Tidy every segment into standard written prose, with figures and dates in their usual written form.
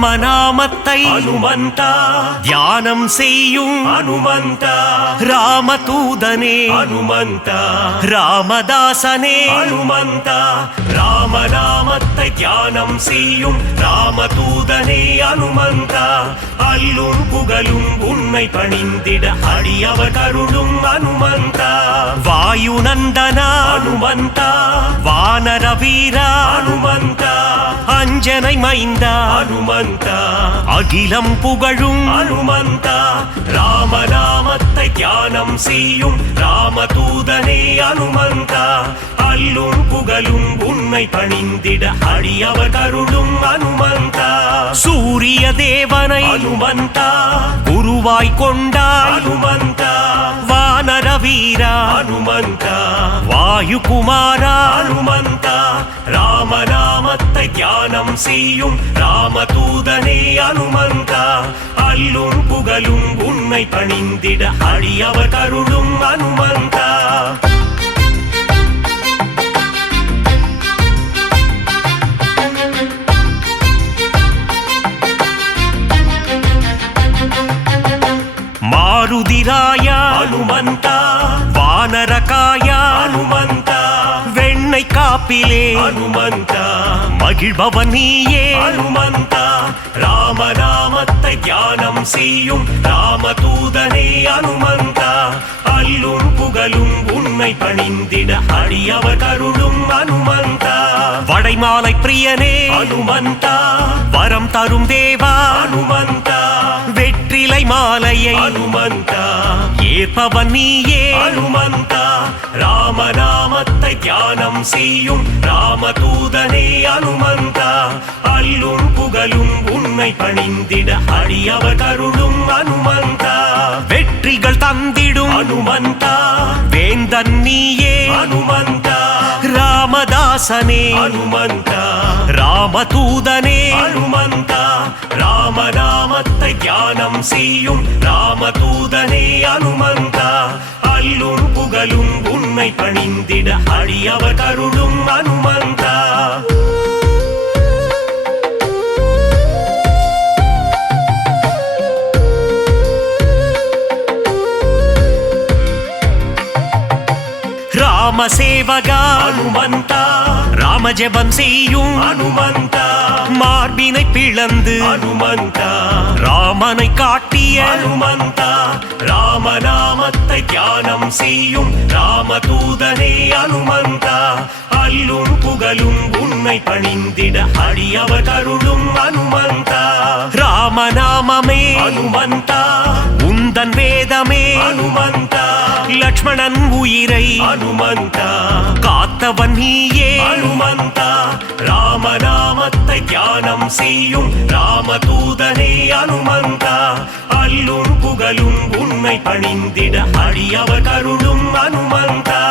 ராமநாமத்தை அனுமந்தா தியானம் செய்யும் அனுமந்தா ராமதூதனே அனுமந்தா ராமதாசனே அனுமந்தா ராமநாமத்தை தியானம் செய்யும் ராமதூதனே அனுமந்தா அல்லும் புகழும் உன்னை பணிந்திட அடியவர் கருளும் அனுமந்தா வாயுநந்தனா அனுமந்தா வானர வீரா அனுமந்தா அஞ்சனை மைந்தா அனுமந்தா அகிலம் புகழும் அனுமந்தா ராமநாமத்தை தியானம் செய்யும் ராமதூதனே அனுமந்தா அல்லும் புகழும் உன்னை பணிந்திட அடியவர் கருளும் அனுமந்தா சூரிய தேவனை அனுமந்தா குருவாய் கொண்டாய் அனுமந்தா வானர வீரா அனுமந்தா வாயுகுமாரா அனுமந்தா ராமநாமத்தை தியானம் செய்யும் ராமதூதனே அனுமந்தா அல்லும் புகழும் உன்னை பணிந்திட அடியவர் கருளும் அனுமந்தா மாருதிராய அனுமந்தா வானரகாய அனுமந்தா வெண்ணை காப்பிலே அனுமந்தா மகிழ்பவன் நீயே அனுமந்தா ராமநாமத்தை தியானம் செய்யும் ராமதூதனே அனுமந்தா அல்லும் புகழும் உன்னை பணிந்திட அடியவர் கருளும் அனுமந்தா வடைமாலை பிரியனே அனுமந்தா வரம் தரும் தேவா அனுமந்தா வெற்றிலை மாலையை அனுமந்தா ஏற்பவன் நீயே அனுமந்தா ராமநாமத்தை தியானம் செய்யும் ராமதூதனே அனுமந்தா அல்லும் புகழும் உன்னை பணிந்திட அடியவர் கருளும் அனுமந்தா வெற்றிகள் தந்திடும் அனுமந்தா வேந்தன் நீயே அனுமந்தா ராமதாசனே அனுமந்தா ராமதூதனே அனுமந்தா ராமநாமத்தை தியானம் செய்யும் ராமதூதனே அனுமந்தா அல்லும் புகழும் உன்னை பணிந்திட அடியவர் கருளும் அனுமந்தா ராமசேவகா அனுமந்தா ராமஜபம் செய்யும் அனுமந்தா மார்பினை பிளந்து அனுமந்தா ராமனை காட்டிய அனுமந்தா ராமநாமத்தை தியானம் செய்யும் ராமதூதனே அனுமந்தா அல்லும் புகழும் உன்னை பணிந்திட அடியவர் கருளும் அனுமந்தா ராமநாமமே அனுமந்தா உந்தன் வேதமே அனுமந்தா லக்ஷ்மணன் உயிரை அனுமந்தா காத்தவன் நீயே அனுமந்தா ராமநாமத்தை தியானம் செய்யும் ராமதூதனே அனுமந்தா அல்லும் புகழும் உன்னை பணிந்திட அடியவர் கருளும் அனுமந்தா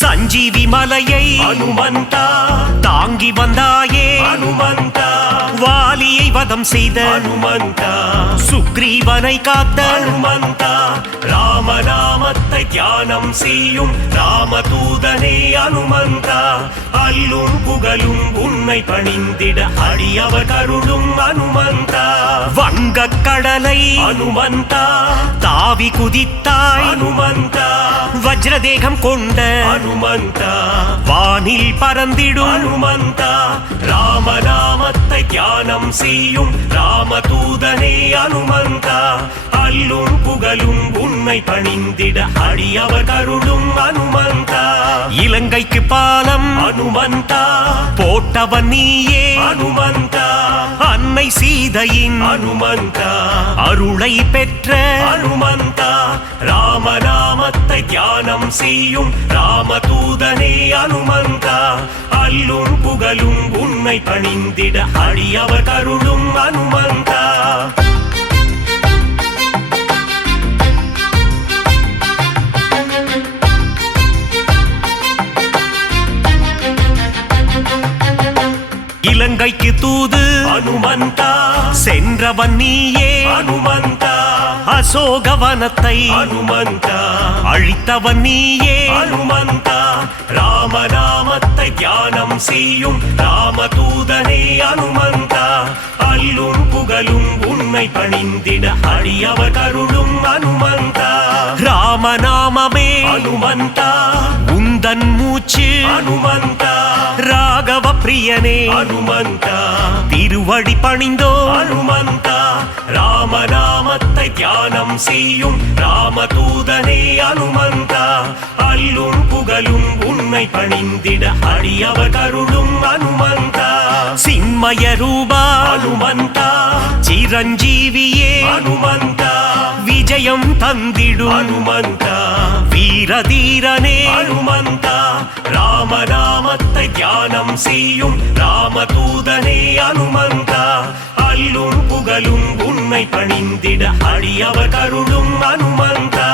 சஞ்சீவி மலையை அனுமந்தா தாங்கி வந்தாயே அனுமந்தா வாலியை வதம் செய்த அனுமந்தா சுக்ரீவனை காத்த அனுமந்தா ராமநாமத்தை தியானம் செய்யும் ராமதூதனே அனுமந்தா அல்லும் புகழும் உன்னை பணிந்திட அடியவர் கருளும் அனுமந்தா வங்கக் கடலை அனுமந்தா தாவி குதித்தாய் அனுமந்தா வஜ்ரதேகம் கொண்ட அனுமந்தா வானில் பறந்திடும் அனுமந்தா ராமநாமத்தை தியானம் செய்யும் ராமதூதனே அனுமந்தா அல்லும் புகழும் உன்னை பணிந்திட அடியவர் கருளும் அனுமந்தா இலங்கைக்கு பாலம் அனுமந்தா போட்டவன் நீயே அனுமந்தா அன்னை சீதையின் அனுமந்தா அருளை பெற்ற அனுமந்தா ராமநாமத்தை தியானம் செய்யும் ராமதூதனே அனுமந்தா அல்லும் புகழும் உன்னை பணிந்திட அடியவர் கருளும் அனுமந்தா அனுமந்தா சென்றவன் நீயே அனுமந்தா அசோகவனத்தை அனுமந்தா அழித்தவன் நீயே அனுமந்தா ராமநாமத்தை தியானம் செய்யும் ராமதூதனே அனுமந்தா அல்லும் புகழும் உன்னை பணிந்திட அடியவர் கருளும் அனுமந்தா ராமநாமமே அனுமந்தா உந்தன் மூச்சு அனுமந்தா ராகவ பிரியனே அனுமந்தா திருவடி பணிந்தோ அனுமந்தா ராமநாமத்தை தியானம் செய்யும் ராமதூதனே அனுமந்தா அல்லும் புகழும் உன்னை பணிந்திட அடியவர் கருளும் அனுமந்தா சின்மய ரூபா அனுமந்தா சிரஞ்சீவியே அனுமந்தா விஜயம் தந்திடு அனுமந்தா வீரதீரனே அனுமந்தா ராமநாமத்தை தியானம் செய்யும் ராமதூதனே அனுமந்தா அல்லும் புகழும் உன்னை பணிந்திட அடியவர் கருளும் அனுமந்தா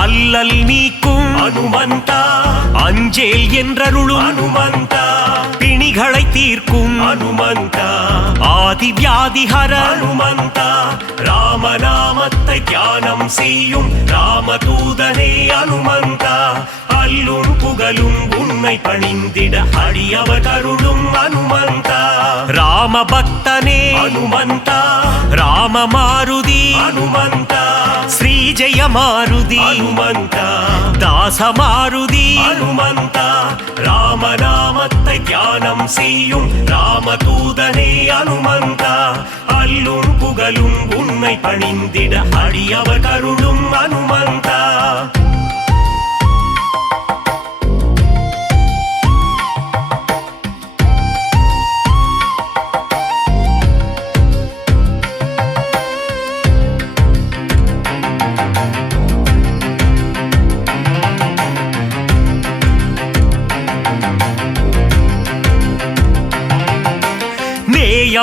அல்லல் நீக்கும் அனுமந்தா அஞ்சேல் என்றருளும் அனுமந்தா பிணிகளை தீர்க்கும் அனுமந்தா ஆதி வியாதிஹர அனுமந்தா ராமநாமத்தை தியானம் செய்யும் ராமதூதனே அனுமந்தா அல்லும் புகழும் உன்னை பணிந்திட அடியவர் கருளும் அனுமந்தா ராம பக்தனே அனுமந்தா ராம மாருதி அனுமந்தா ஸ்ரீ ஜெய மாருதி அனுமந்தா தாச மாருதி அனுமந்தா ராமநாமத்தை தியானம் செய்யும் ராமதூதனே அனுமந்தா அல்லும் புகழும் உன்னை பணிந்திட அடியவர் கருளும் அனுமந்தா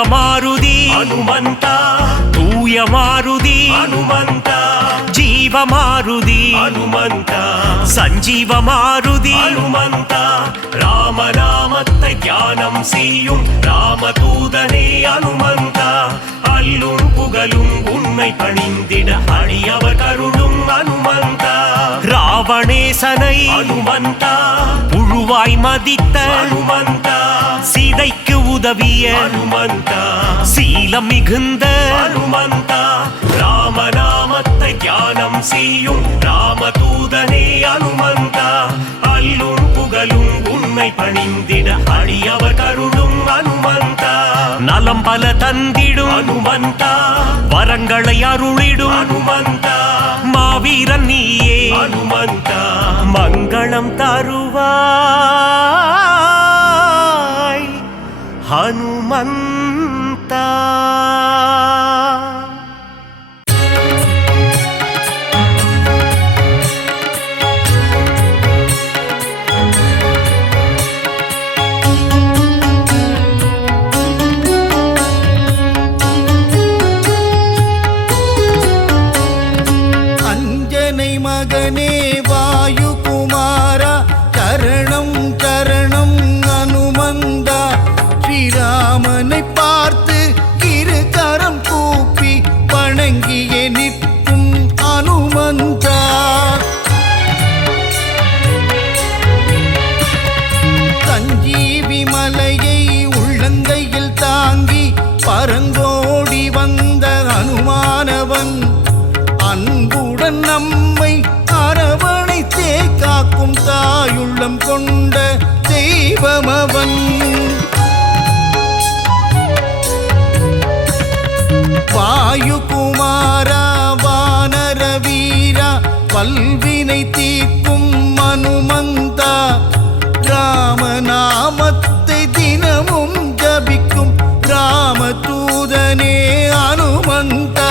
மாருதி அனுமந்தா தூய மாருதி அனுமந்தா ஜீவ மாருதி அனுமந்தா சஞ்சீவ மாருதி அனுமந்தா ராமநாமத்தை தியானம் செய்யும் ராமதூதனே அனுமந்தா அல்லும் புகழும் உன்னை பணிந்திட அடியவர் கருளும் அனுமந்தா ராவணேசனை அனுமந்தா புழுவாய் மதித்த அனுமந்தா சீதைக்கு உதவிய அனுமந்தா சீலம் மிகுந்த அனுமந்தா ராமநாமத்தை தியானம் செய்யும் ராமதூதனே அனுமந்தா அல்லும் புகழும் உன்னை பணிந்திட அடியவர் கருளும் அனுமந்தா நலம் பல தந்திடும் அனுமந்தா வரங்களை அருளிடும் அனுமந்தா மாவீரன் நீயே அனுமந்தா மங்களம் தருவாய் ஹனுமந்தா அஞ்சனை மகனே வாயுகுமாரா கரணம் கரணம் அனுமந்தா ஸ்ரீராமனை பார்த்து இரு கரம் கூப்பி வணங்கியே நிற்கும் அனுமந்தா சஞ்சீவி மலையை உள்ளங்கையில் தாங்கி பரங்கோடி வந்த அனுமானவன் அன்புடன் நம்மை அரவணைத்தே காக்கும் தாயுள்ளம் கொண்ட தெய்வமவன் வாயுகுமாரா வானர வீரா பல்வினை தீர்க்கும் அனுமந்தா ராமநாமத்தை தினமும் ஜபிக்கும் ராமதூதனே அனுமந்தா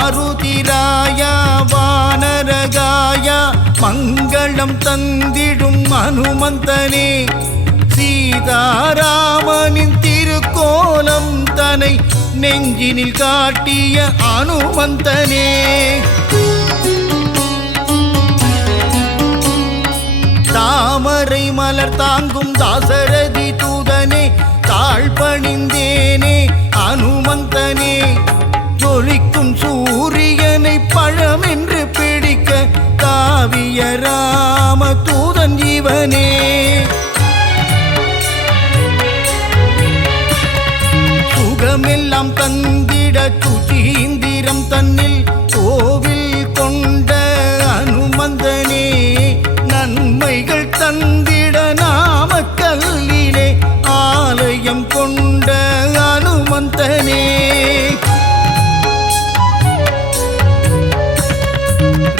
மாருதிராயா வானரகாயா மங்களம் தந்திடும் அனுமந்தனே சீதாராமனின் திருக்கு கோலம் தனை நெஞ்சினில் காட்டிய அனுமந்தனே. தாமரை மலர் தாங்கும் தாசரதி தூதனே, தாழ்பணிந்தேனே அனுமந்தனே. ஜொலிக்கும் சூரியனை பழமென்று பிடிக்க தாவிய ராம தூதன் இவனே. சுகமெல்லாம் தந்திட சுச்சீந்திரம் தன்னில் கோவில் கொண்ட அனுமந்தனே. நன்மைகள் தந்திட நாமக்கல்லிலே ஆலயம் கொண்ட அனுமந்தனே.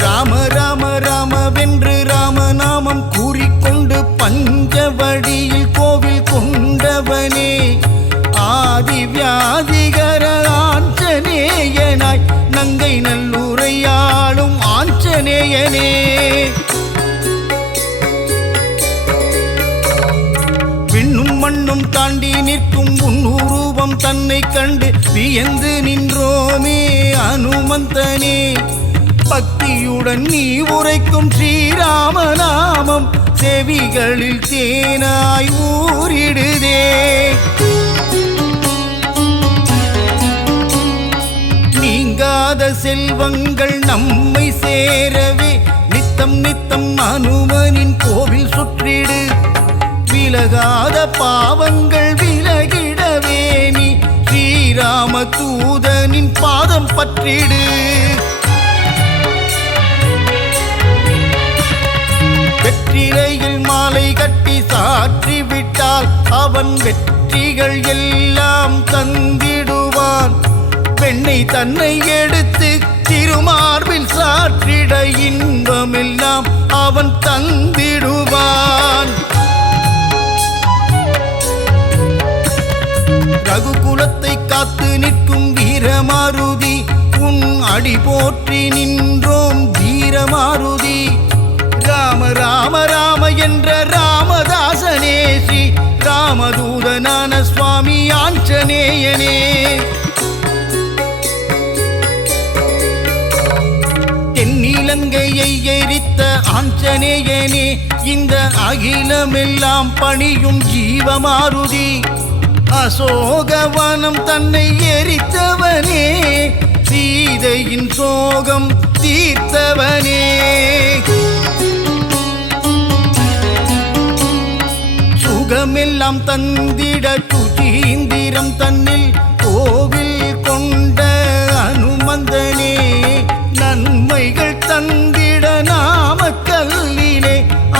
ராம ராம ராமவென்று ராமநாமம் கூறிக்கொண்டு பஞ்சவடியில் கோவில் கொண்டவனே. ஆதி வியாதிகர ஆஞ்சநேயனாய் நங்கை நல்லுரையாளும் ஆஞ்சநேயனே. விண்ணும் மண்ணும் தாண்டி நிற்கும் உன்னுருவம் தன்னை கண்டு வியந்து நின்றோமே அனுமந்தனே. பக்தியுடன் நீ உரைக்கும் ஸ்ரீராமநாமம் செவிகளில் தேனாய் ஊறிடுதே. நீங்காத செல்வங்கள் நம்மை சேரவே நித்தம் நித்தம் அனுமனின் கோவில் சுற்றிடு. விலகாத பாவங்கள் விலகிடவே நீ ஸ்ரீராம தூதனின் பாதம் பற்றிடு. வெற்றிலையில் மாலை கட்டி சாற்றி விட்டால் அவன் வெற்றிகள் எல்லாம் தந்திடுவான். பெண்ணை தன்னை எடுத்து திருமார்பில் சாற்றிட இன்பமெல்லாம் அவன் தந்திடுவான். ரகுகுலத்தை காத்து நிற்கும் வீரமாருதி, உன் அடி போற்றி நின்றோம் வீரமாருதி. ராம ராம ராம என்ற ராமதாசனே, ஸ்ரீ ராமதூதனான சுவாமி ஆஞ்சநேயனே. தென்னிலங்கையை எரித்த ஆஞ்சநேயனே, இந்த அகிலமெல்லாம் பணியும் ஜீவமாருதி. அசோகவனம் தன்னை எரித்தவனே, சீதையின் சோகம் தீர்த்தவனே. சுகமெல்லாம் தந்திட சுச்சீந்திரம் தன்னில் கோவில் கொண்ட அனுமந்தனே. நன்மைகள் தந்திட நாமக்கல்லிலே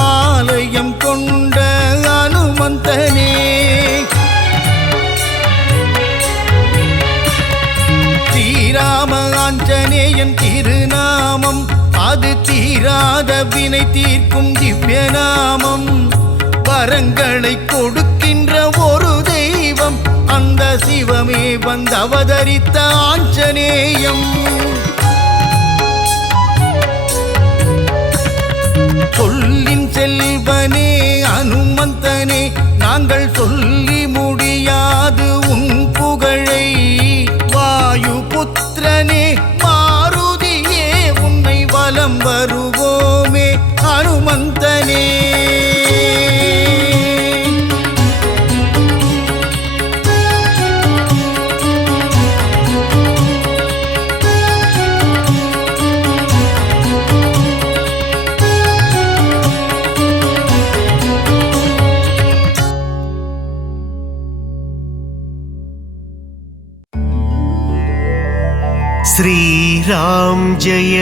ஆலயம் கொண்ட அனுமந்தனே. ஸ்ரீராம ஆஞ்சநேயன் திருநாமம், அது தீராத வினை தீர்க்கும் திவ்ய நாமம். வரங்களை கொடுக்கின்ற ஒரு தெய்வம், அந்த சிவமே வந்து அவதரித்த ஆஞ்சநேயம். சொல்லின் செல்வனே அனுமந்தனே, நாங்கள் சொல்லி முடியாது உன் புகழை. வாயு புத்திரனே மாருதியே, உன்னை வலம் வருவோமே அனுமந்தனே. श्रीराम जय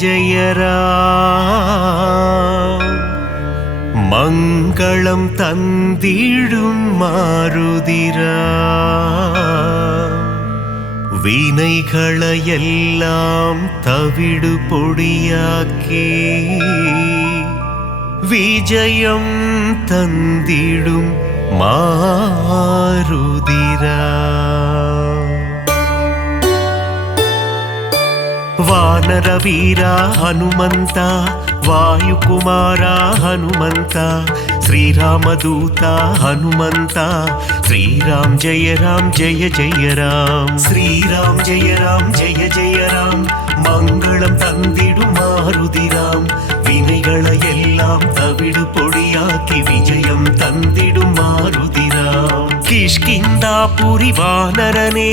जय राम. மங்களம் தந்திடும் மாருதிரா, வினைகளையெல்லாம் தவிடு பொடியாக்கி விஜயம் தந்திடும் மாருதிரா. ವಾನರ ವೀರ ಹನುಮಂತ, ವಾಯುಕುಮಾರ ಹನುಮಂತ, శ్రీరామదూత హనుమంత శ్రీరామ్ జయ జయ రామ్ శ్రీరామ్ జయ జయ ராம் மங்களம் தந்திடும் மாருதிராம் வினைகளை எல்லாம் தவிடு பொடியாக்கி விஜயம் தந்திடும் மாருதிராம் கிஷ்கிந்தாபுரி வானரனே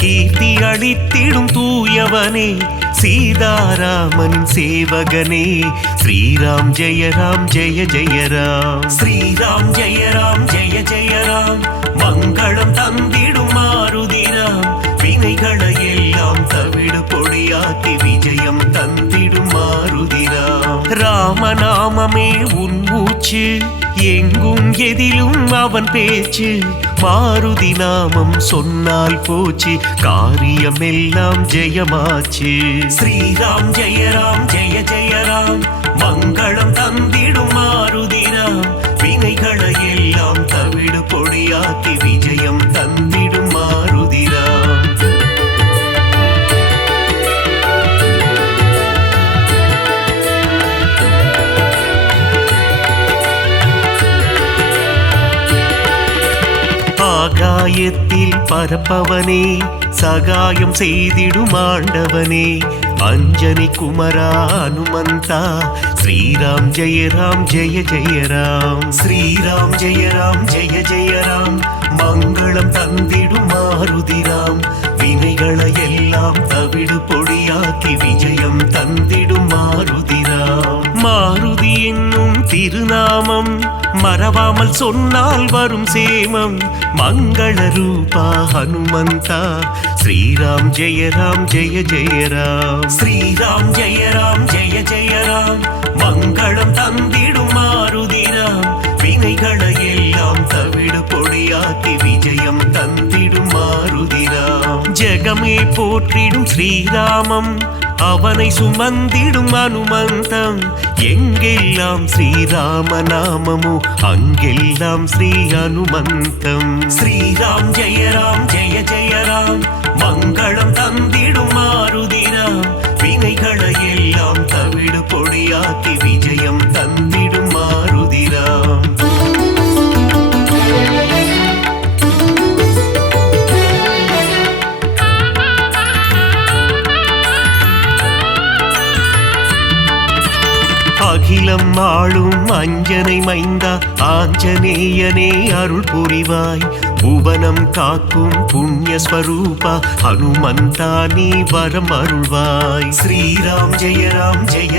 கீர்த்தி அளித்திடும் தூயவனே சீதாராமனின் சேவகனே ஸ்ரீராம் ஜெய ஜெய ராம் ஸ்ரீராம் ஜெய ஜெய ராம் மங்களம் தந்திடும் மாருதிராம் வினைகளை எல்லாம் தவிடு பொடியாக்கி விஜயம் தந்திடும் மாருதிராம் ராமநாமமே உன் மூச்சு எங்கும் எதிலும் அவன் பேச்சு மாருதி நாமம் சொன்னால் போச்சு காரியம் எல்லாம் ஜெயமாச்சு ஸ்ரீராம் ஜெய ஜெய ராம் மங்களம் தந்திடும் மாருதிராம் வினைகளை எல்லாம் தவிடு பொடியாக்கி விஜயம் தந்திடும் மாருதிராம் ஆகாயத்தில் பரப்பவனே சகாயம் செய்திடும் ஆண்டவனே அஞ்சனி குமரா அனுமந்தா ஸ்ரீராம் ஜெய ஜெய ராம் ஸ்ரீராம் ஜெய ஜெய ராம் மங்களம் தந்திடும் மாருதிராம் வினைகளை எல்லாம் தவிடு பொடியாக்கி விஜயம் தந்திடும் மாருதிராம் மாருதி என்னும் திருநாமம் மறவாமல் சொன்னால் வரும் சேமம் மங்கள ரூபா ஹனுமந்தா ஸ்ரீராம் ஜெய ஜெய ராம் ஸ்ரீராம் ஜெய ஜெய ராம் மங்களம் தந்திடும் மாருதிராம் வினைகளை எல்லாம் தவிடு பொடியாக்கி விஜயம் தந்திடும் மாருதிராம் ஜெகமே போற்றிடும் ஸ்ரீராமம் அவனை சுமந்திடும் அனுமந்தம் எங்கெல்லாம் ஸ்ரீராம நாமமோ அங்கெல்லாம் ஸ்ரீ அனுமந்தம் ஸ்ரீராம் ஜெய ஜெய ராம் மங்களம் தந்திடும் மாருதிராம் வினைகளை எல்லாம் தவிடு பொடியாக்கி விஜயம் தந்திடும் மாருதிராம் அகிலம் ஆளும் அஞ்சனை மைந்தா ஆஞ்சநேயனே அருள் புரிவாய் புவனம் காக்கும் புண்ணிய ஸ்வரூபா ஹனுமந்தா நீ வரம் அருள்வாய் ஸ்ரீராம் ஜெய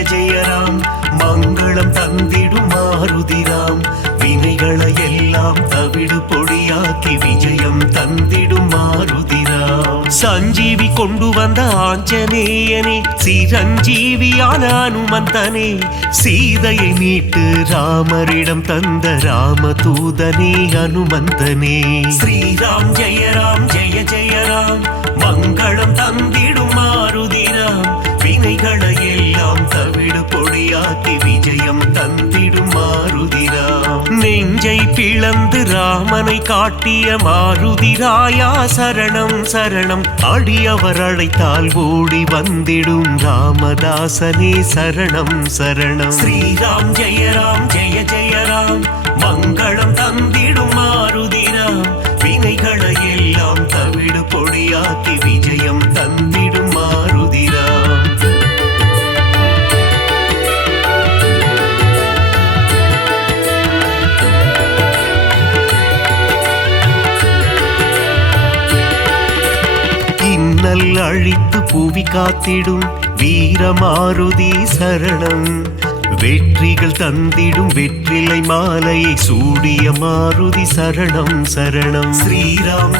ஜெய ராம் மங்களம் தந்திடும் மாருதிராம் வினைகளை எல்லாம் தவிடு பொடியாக்கி விஜயம் தந்திடும் மாருதிராம் சஞ்சீவி கொண்டு வந்த ஆஞ்சநேயனே சிரஞ்சீவியான அனுமந்தனே சீதையை மீட்டு ராமரிடம் தந்த ராமதூதனே அனுமந்தனே ஸ்ரீராம் ஜெய ஜெய ராம் மங்களம் தந்திடும் மாருதிராம் வினைகளை எல்லாம் தவிடு பொடியாக்கி விஜயம் தந்திடும் மாருதிராம் நெஞ்சை பிளந்து ராமனை காட்டிய மாருதிராயா சரணம் சரணம் அடியவர் அழைத்தால் ஓடி வந்திடும் ராமதாசனே சரணம் சரணம் ஸ்ரீராம் ஜெய ஜெய ராம் மங்களம் தந்திடும் மாருதிராம் வினைகளை எல்லாம் தவிடு பொடியாக்கி விஜயம் தந்திடும் மாருதிராம் இன்னல் அழித்து புவி காத்திடும் வீரமாருதி சரணம் வெற்றிகள் தந்திடும் வெற்றிலை மாலையை சூடிய மாருதி சரணம் சரணம் ஸ்ரீராம்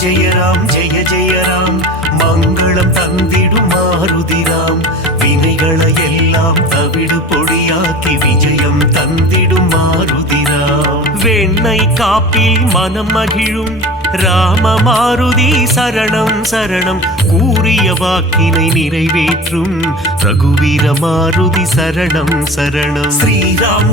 ஜெய ஜெய ராம் மங்களம் தந்திடும் மாருதிராம் வினைகளை எல்லாம் தவிடு பொடியாக்கி விஜயம் தந்திடும் மாருதிராம் வெண்ணை காப்பில் மனம் மகிழும் ராம மாருதி சரணம் சரணம் கூறிய வாக்கினை நிறைவேற்றும் ரகுவீர மாருதி சரணம் சரணம் ஸ்ரீராம்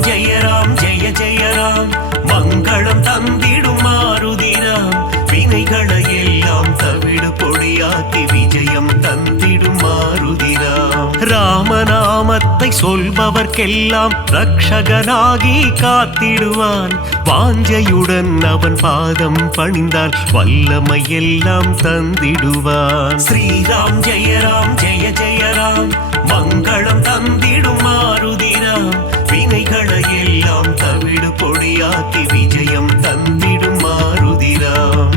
ஜெய ஜெய ராம் மங்களம் தந்திடும் மாருதிராம் வினைகளை எல்லாம் தவிடு பொடியாக்கி விஜயம் தந்திடும் மாருதிராம். ராமநாமத்தை சொல்பவர்க்கெல்லாம் ரக்ஷகனாகி காத்திடுவான். வாஞ்சையுடன் அவன் பாதம் பணிந்தால் வல்லமை எல்லாம் தந்திடுவான். ஸ்ரீராம் ஜெய ராம் ஜெய ஜெய ராம், மங்களம் தந்திடும் மாருதிராம். வினைகளை எல்லாம் தவிடு பொடியாக்கி விஜயம் தந்திடும் மாருதிராம்.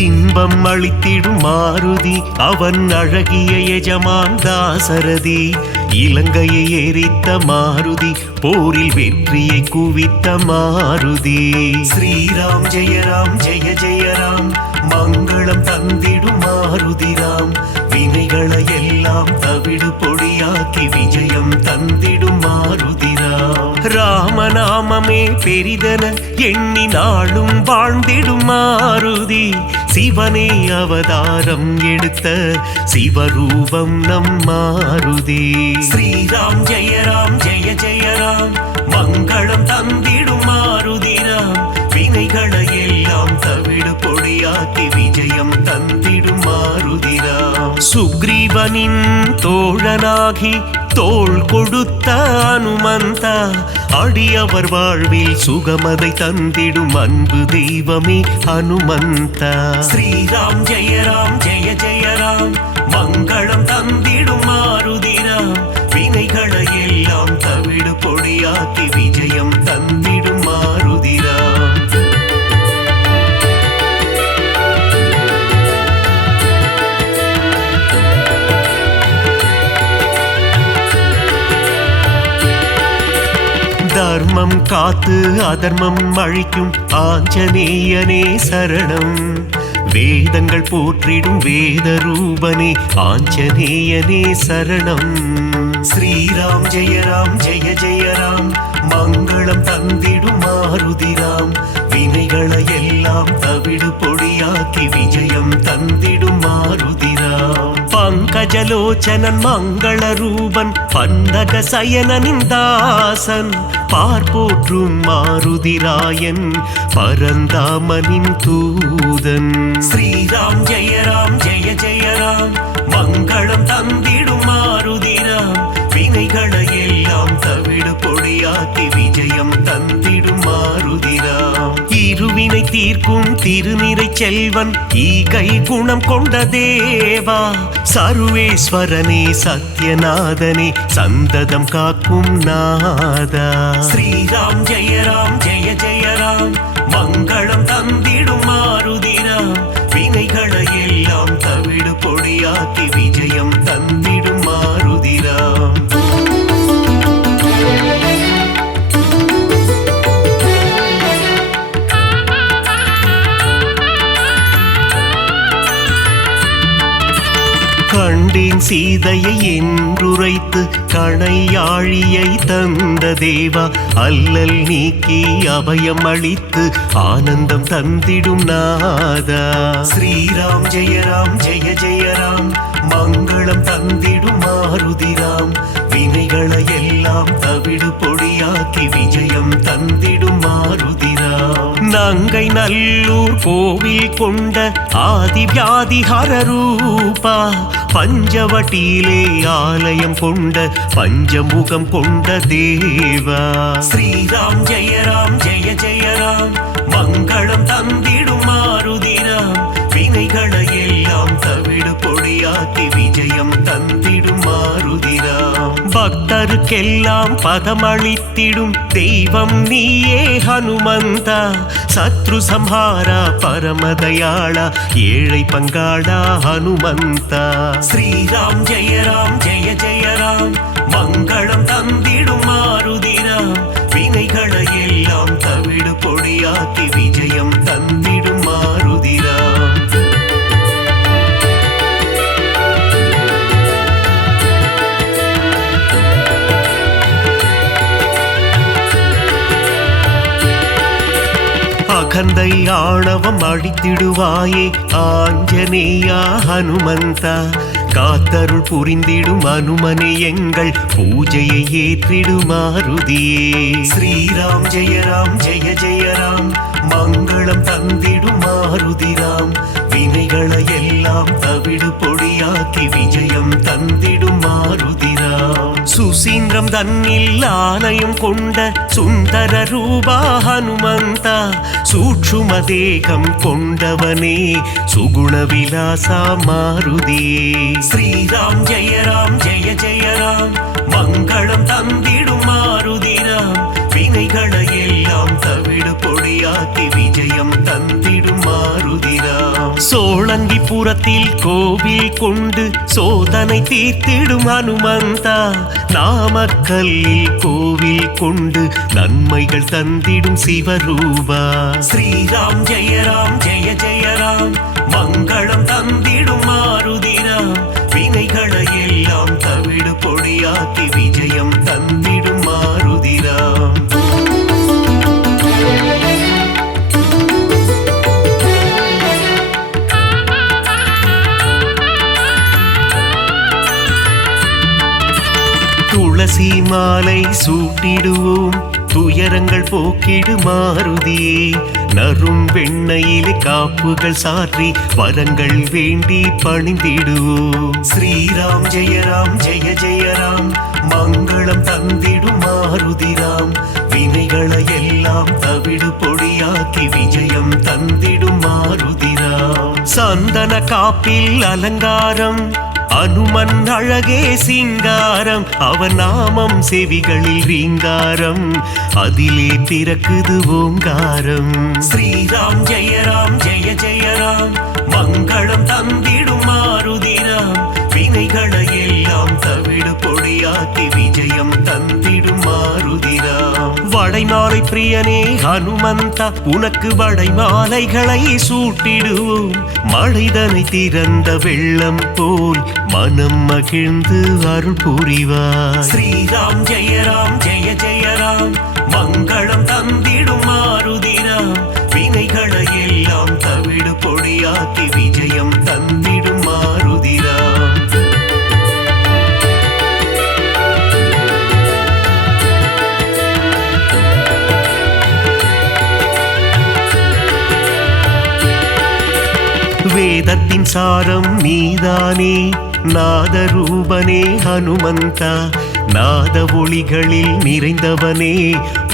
இன்பம் அளித்திடும் மாருதி, அவன் அழகிய எஜமான் தாசரதி. இலங்கையை எரித்த மாருதி, போரில் வெற்றியை குவித்த மாருதி. ஸ்ரீராம் ஜெய ராம் ஜெய ஜெய ராம், மங்களம் தந்திடும் மாருதிராம். வினைகளை எல்லாம் தவிடு பொடியாக்கி விஜயம் தந்திடும் மாருதிராம். ராமநாமமே பெரிதென எண்ணி நாளும் வாழ்ந்திடும் மாருதி. சிவனே அவதாரம் எடுத்த சிவரூபம் நம் மாருதி. ஸ்ரீராம் ஜெய ராம் ஜெய ஜெய ராம், மங்களம் தந்திடும் மாருதிராம். வினைகளை எல்லாம் தவிடு பொடியாக்கி விஜயம் தந்திடும் மாருதிராம். சுக்ரீவனின் தோழனாகி தோள் கொடுத்த அனுமந்தா, அடியவர் வாழ்வில் சுகமதை தந்திடும் அன்பு தெய்வமே அனுமந்தா. ஸ்ரீராம் ஜெய ராம் ஜெய ஜெய ராம், மங்களம் தந்திடும் மாருதிராம். வினைகளை எல்லாம் தவிடு பொடியாக்கி விஜயம் தந்திடும் மாருதிராம். தர்மம் காத்து அதர்மம் அழிக்கும் ஆஞ்சநேயனே சரணம். வேதங்கள் போற்றிடும் வேத ரூபனே ஆஞ்சநேயனே சரணம். ஸ்ரீராம் ஜெய ராம் ஜெய ஜெய ராம், மங்களம் தந்திடும் மாருதிராம். வினைகளை எல்லாம் தவிடு பொடியாக்கி விஜயம் தந்திடும் மாருதிராம். பங்கஜலோச்சனன் மங்கள ரூபன், பந்தக சயனனின் தாசன். பார்ப்போற்றும் மாருதிராயன், பரந்தாமனின் தூதன். ஸ்ரீராம் ஜெய ராம் ஜெய ஜெய ராம், மங்களம் தந்திடும் மாருதிராம். வினைகளை எல்லாம் தவிடு பொடியாக்கி விஜயம் தந்திடும் மாருதிராம். இருவினை தீர்க்கும் திருநிறை செல்வன், ஈகை குணம் கொண்ட தேவா. சர்வேஸ்வரனே சத்யநாதனே, சந்ததம் காக்கும் நாதா. ஸ்ரீராம் ஜெய ராம் ஜெய ஜெய ராம், மங்களம் தந்திடும் மாருதிராம். வினைகளை எல்லாம் தவிடு பொடியாக்கி விஜயம் தந்திடும் மாருதிராம். கண்டேன் சீதையை என்றுரைத்து கணையாழியை தந்த தேவா. அல்லல் நீக்கி அபயம் அளித்து ஆனந்தம் தந்திடும் நாதா. ஸ்ரீராம் ஜெய ராம் ஜெய ஜெய ராம், மங்களம் தந்திடும் மாருதிராம். வினைகளை எல்லாம் தவிடு பொடியாக்கி விஜயம் தந்திடும் மாருதிராம். நங்கை நல்லூர் கோவில் கொண்ட ஆதிவியாதி ஹரரூபா. பஞ்சவட்டியிலே ஆலயம் கொண்ட பஞ்சமுகம் கொண்ட தேவா. ஸ்ரீராம் ஜெய ராம் ஜெய ஜெய ராம், மங்களம் தந்திடும் மாருதிராம். வினைகளை எல்லாம் தவிடு பொடியாக்கி விஜயம் தந்திடும் மாருதிராம். பக்தருக்கெல்லாம் பதமளித்திடும் தெய்வம் நீயே ஹனுமந்தா. சத்ரு சம்ஹாரா பரமதயாளா, ஏழை பங்காளா ஹனுமந்தா. ஸ்ரீராம் ஜெய ராம் ஜெய ஜெய ராம், மங்களம் தந்திடும் மாருதிராம். வினைகளை எல்லாம் தவிடு பொடியாக்கி விஜயம் தந்திடும் மாருதிராம். அகந்தை ஆணவம் அழித்திடுவாயே ஆஞ்சநேயா ஹனுமந்தா. காத்தருள் புரிந்திடும் அனுமனே எங்கள் பூஜையை ஏற்றிடும் மாருதியே. ஸ்ரீராம் ஜெய ராம் ஜெய ஜெய ராம் மங்களம் தந்திடும் மாருதிராம் வினைகளை எல்லாம் தவிடு பொடியாக்கி விஜயம் தந்திடும் மாருதிராம். சுசீந்திரம் தன்னில் ஆலயம் கொண்ட சுந்தர ரூபா ஹனுமந்தா சூட்சும தேகம் கொண்டவனே சுகுண விலாசா மாருதியே. ஸ்ரீராம் ஜெய ராம் ஜெய ஜெய ராம் மங்களம் தந்திடும் மாருதிராம் வினைகளை எல்லாம் தவிடு பொடியாக்கி விஜயம் தந்திடும் மாருதிராம். சோழங்கிபுரத்தில் கோவில் கொண்டு சோதனை தீர்த்திடும் ஹனுமந்தா நாமக்கல்லில் கோவில் கொண்டு நன்மைகள் தந்திடும் சிவரூபா. ஸ்ரீராம் ஜெய ராம் ஜெய ஜெய ராம் மங்களம் தந்திடும் மாருதிராம் வினைகளை எல்லாம் தவிடு பொடியாக்கி விஜயம் தந்திடும் மாருதிராம். துளசி மாலை சூட்டிடுவோம் துயரங்கள் போக்கிடு மாருதியே. நரும் வெண்ணையிலே காப்புகள் சாற்றி வரங்கள் வேண்டி பணிந்திடுவோம். ஸ்ரீராம் ஜெய ராம் ஜெய ஜெய ராம் மங்களம் தந்திடும் மாருதிராம் வினைகளை எல்லாம் தவிடு பொடியாக்கி விஜயம் தந்திடும் மாருதிராம். சந்தன காப்பில் அலங்காரம் அனுமன் அழகே சிங்காரம் அவன் நாமம் செவிகளில் ரீங்காரம் அதிலே பிறக்குது ஓங்காரம். ஸ்ரீராம் ஜெய ராம் ஜெய ஜெய ராம் மங்களம் தந்திடும் மாருதிராம் வினைகளை எல்லாம் தவிடு பொடியாக்கி விஜயம் தந்திடும் மாருதிராம். வடைமாலை பிரியனே ஹனுமந்தா உனக்கு வடைமாலைகளை சூட்டிடுவோம் மழைதனை திறந்த வெள்ளம் போல் மனம் மகிழ்ந்து அருள் புரிவார். ஸ்ரீராம் ஜெய ராம் ஜெய ஜெய ராம் மங்களம் தந்திடும் மாருதிராம் வினைகளை எல்லாம் தவிடு பொடியாக்கி விஜயம் தந்திடும் மாருதிராம். வேதத்தின் சாரம் நீதானே நாதரூபனே ஹனுமந்தா நாத ஒளிகளில் நிறைந்தவனே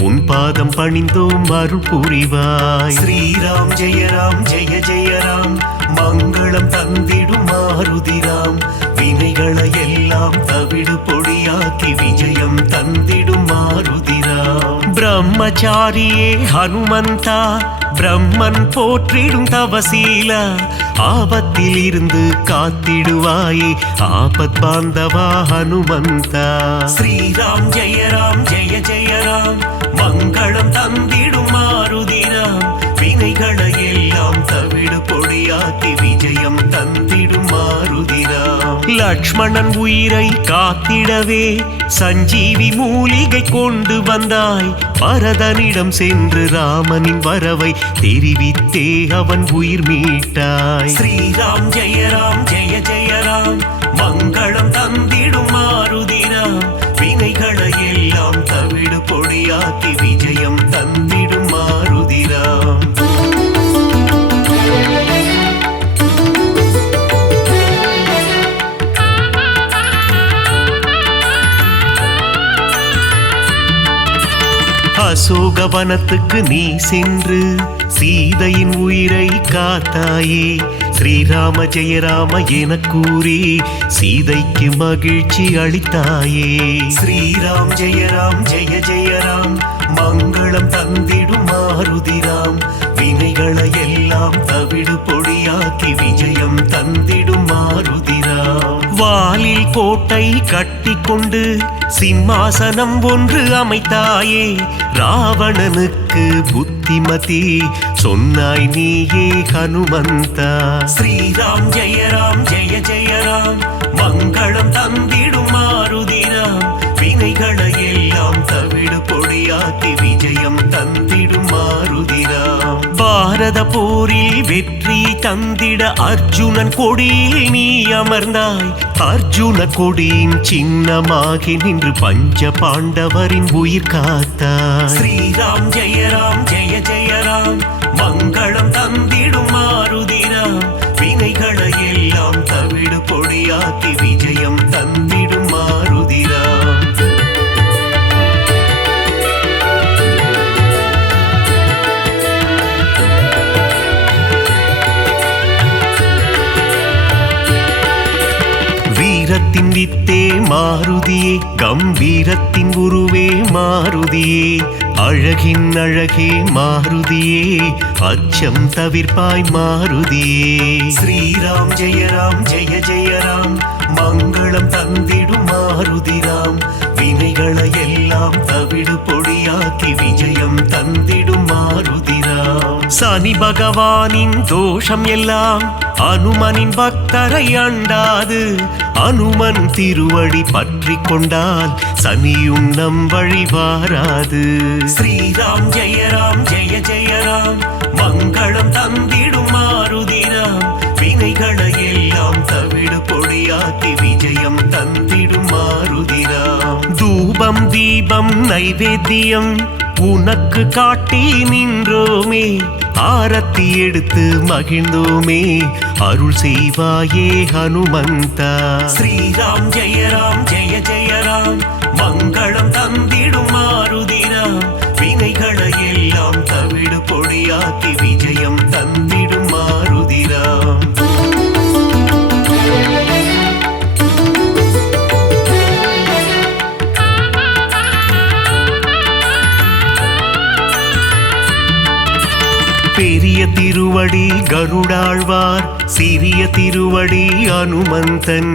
உன் பாதம் பணிந்தோம் அருள் புரிவாய். ஸ்ரீராம் ஜெய ராம் ஜெய ஜெய ராம் மங்களம் தந்திடும் மாருதிராம் வினைகளை எல்லாம் தவிடு பொடியாக்கி விஜயம் தந்திடும் மாருதிராம். பிரம்மச்சாரியே ஹனுமந்தா பிரம்மன் போற்றிடும் தவசீலா ஆபத்தில் இருந்து காத்திடுவாயே ஆபத் பாந்தவா ஹனுமந்தா. ஸ்ரீராம் ஜெய ராம் ஜெய ஜெய ராம் மங்களம் தந்திடும் மாருதிராம் வினைகளை எல்லாம் தவிடு பொடியாக்கி விஜயம் தந்திடும் மாருதிராம். லக்ஷ்மணன் உயிரை காத்திடவே சஞ்சீவி மூலிகை கொண்டு வந்தாய் பரதனிடம் சென்று ராமனின் வரவை தெரிவித்தே அவன் உயிர் மீட்டாய். ஸ்ரீராம் ஜெய ராம் ஜெய ஜெய ராம் மங்களம் தந்திடும் மாருதிராம் வினைகளை எல்லாம் தவிடு பொடியாக்கி விஜயம் தந்திடும் மாருதிராம். அசோகவனத்துக்கு நீ சென்று சீதையின் உயிரை காத்தாயே ஸ்ரீராம ஜெய ராம என கூறி சீதைக்கு மகிழ்ச்சி அளித்தாயே. ஸ்ரீராம் ஜெய ராம் ஜெய ஜெய ராம் மங்களம் தந்திடும் மாருதிராம் வினைகளை எல்லாம் தவிடு பொடியாக்கி விஜயம் தந்திடும் மாருதிராம். வாலில் கோட்டை கட்டி கொண்டு சிம்மாசனம் ஒன்று அமைத்தாயே ராவணனுக்கு புத்திமதி சொன்னாய் நீயே ஹனுமந்தா. ஸ்ரீராம் ஜெய ராம் ஜெய ஜெய ராம் மங்களம் தந்திடும் மாருதிராம் வினைகளை எல்லாம் தவிடு பொடியாக்கி விஜயம் தந்திடும் மாருதிராம். பாரத பாரத போரில் வெற்றி தந்திட அர்ஜுனன் கொடியில் நீ அமர்ந்தாய். அர்ஜுன கொடியின் சின்னமாகி நின்று பஞ்ச பாண்டவரின் உயிர் காத்தாய். ஸ்ரீராம் ஜெயராம் ஜெய ஜெயராம் மங்களம் தந்திடும் மாருதிராம். வினைகளை எல்லாம் தவிடு பொடியாக்கி விஜயம் தந்திடும் மாருதிராம். வீரத்தின் வித்தே மாருதியே, கம்பீரத்தின் உருவே மாருதியே, அழகின் அழகே மாருதியே, அச்சம் தவிர்ப்பாய் மாருதியே. ஸ்ரீராம் ஜெயராம் ஜெய ஜெயராம் மங்களம் தந்திடும் மாருதிராம். வினைகளை எல்லாம் தவிடு பொடியாக்கி விஜயம் தந்திடும் மாருதிராம். சனி பகவானின் தோஷம் எல்லாம் அனுமனின் பக்தரை அண்டாது. அனுமன் திருவடி பற்றி கொண்டால் சனியும் நம் வழி வாராது. ஸ்ரீராம் ஜெயராம் ஜெய ஜெயராம் மங்களம் தந்திடும் மாருதிராம். வினைகளை எல்லாம் தவிடு பொடியாக்கி விஜயம் தந்திடும் மாருதிராம். தூபம் தீபம் நைவேத்தியம் உனக்கு காட்டி நின்றோமே, ஆரத்தி எடுத்து மகிழ்ந்தோமே, அருள் செய்வாயே ஹனுமந்தா. ஸ்ரீராம் ஜெயராம் ஜெய ஜெயராம் மங்களம் தந்திடும் மாருதிராம். வினைகளை எல்லாம் தவிடு பொடியாக்கி விஜயம் தந்திடும் மாருதிராம். பெரிய திருவடி கருடாழ்வார், சிறிய திருவடி அனுமந்தன்,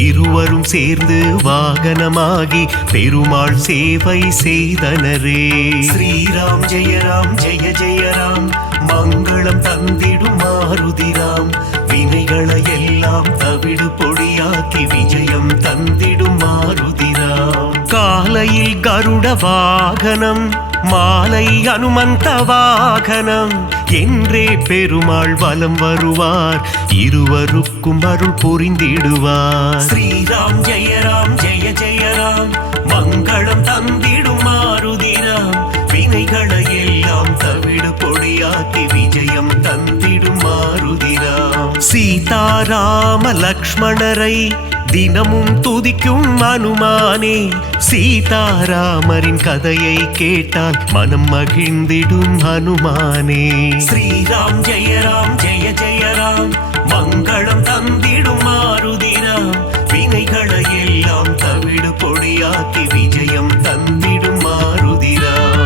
இருவரும் சேர்ந்து வாகனமாகி பெருமாள் சேவை செய்தனரே. ஸ்ரீராம் ஜெயராம் ஜெய ஜெயராம் மங்களம் தந்திடும் மாருதிராம். வினைகளை எல்லாம் தவிடு பொடியாக்கி விஜயம் தந்திடும் மாருதிராம். காலையில் கருட வாகனம், மாலை அனுமந்த வாகனம் என்றே பெருமாள் வலம் வருவார். இருவருக்கும் அருள் புரிந்திடுவார். ஸ்ரீராம் ஜெயராம் ஜெய ஜெயராம் மங்களம் தந்திடும் மாருதிராம். வினைகளை எல்லாம் தவிடு பொடியாக்கி விஜயம் தந்திடும் மாருதிராம். சீதாராம லக்ஷ்மணரை தினமும் துதிக்கும் அனுமானே, சீதாராமரின் கதையை கேட்டால் மனம் மகிழ்ந்திடும் ஹனுமானே. ஸ்ரீராம் ஜெயராம் ஜெய ஜெயராம் மங்களம் தந்திடும் மாருதிராம். வினைகளை எல்லாம் தவிடு பொடியாக்கி விஜயம் தந்திடும் மாருதிராம்.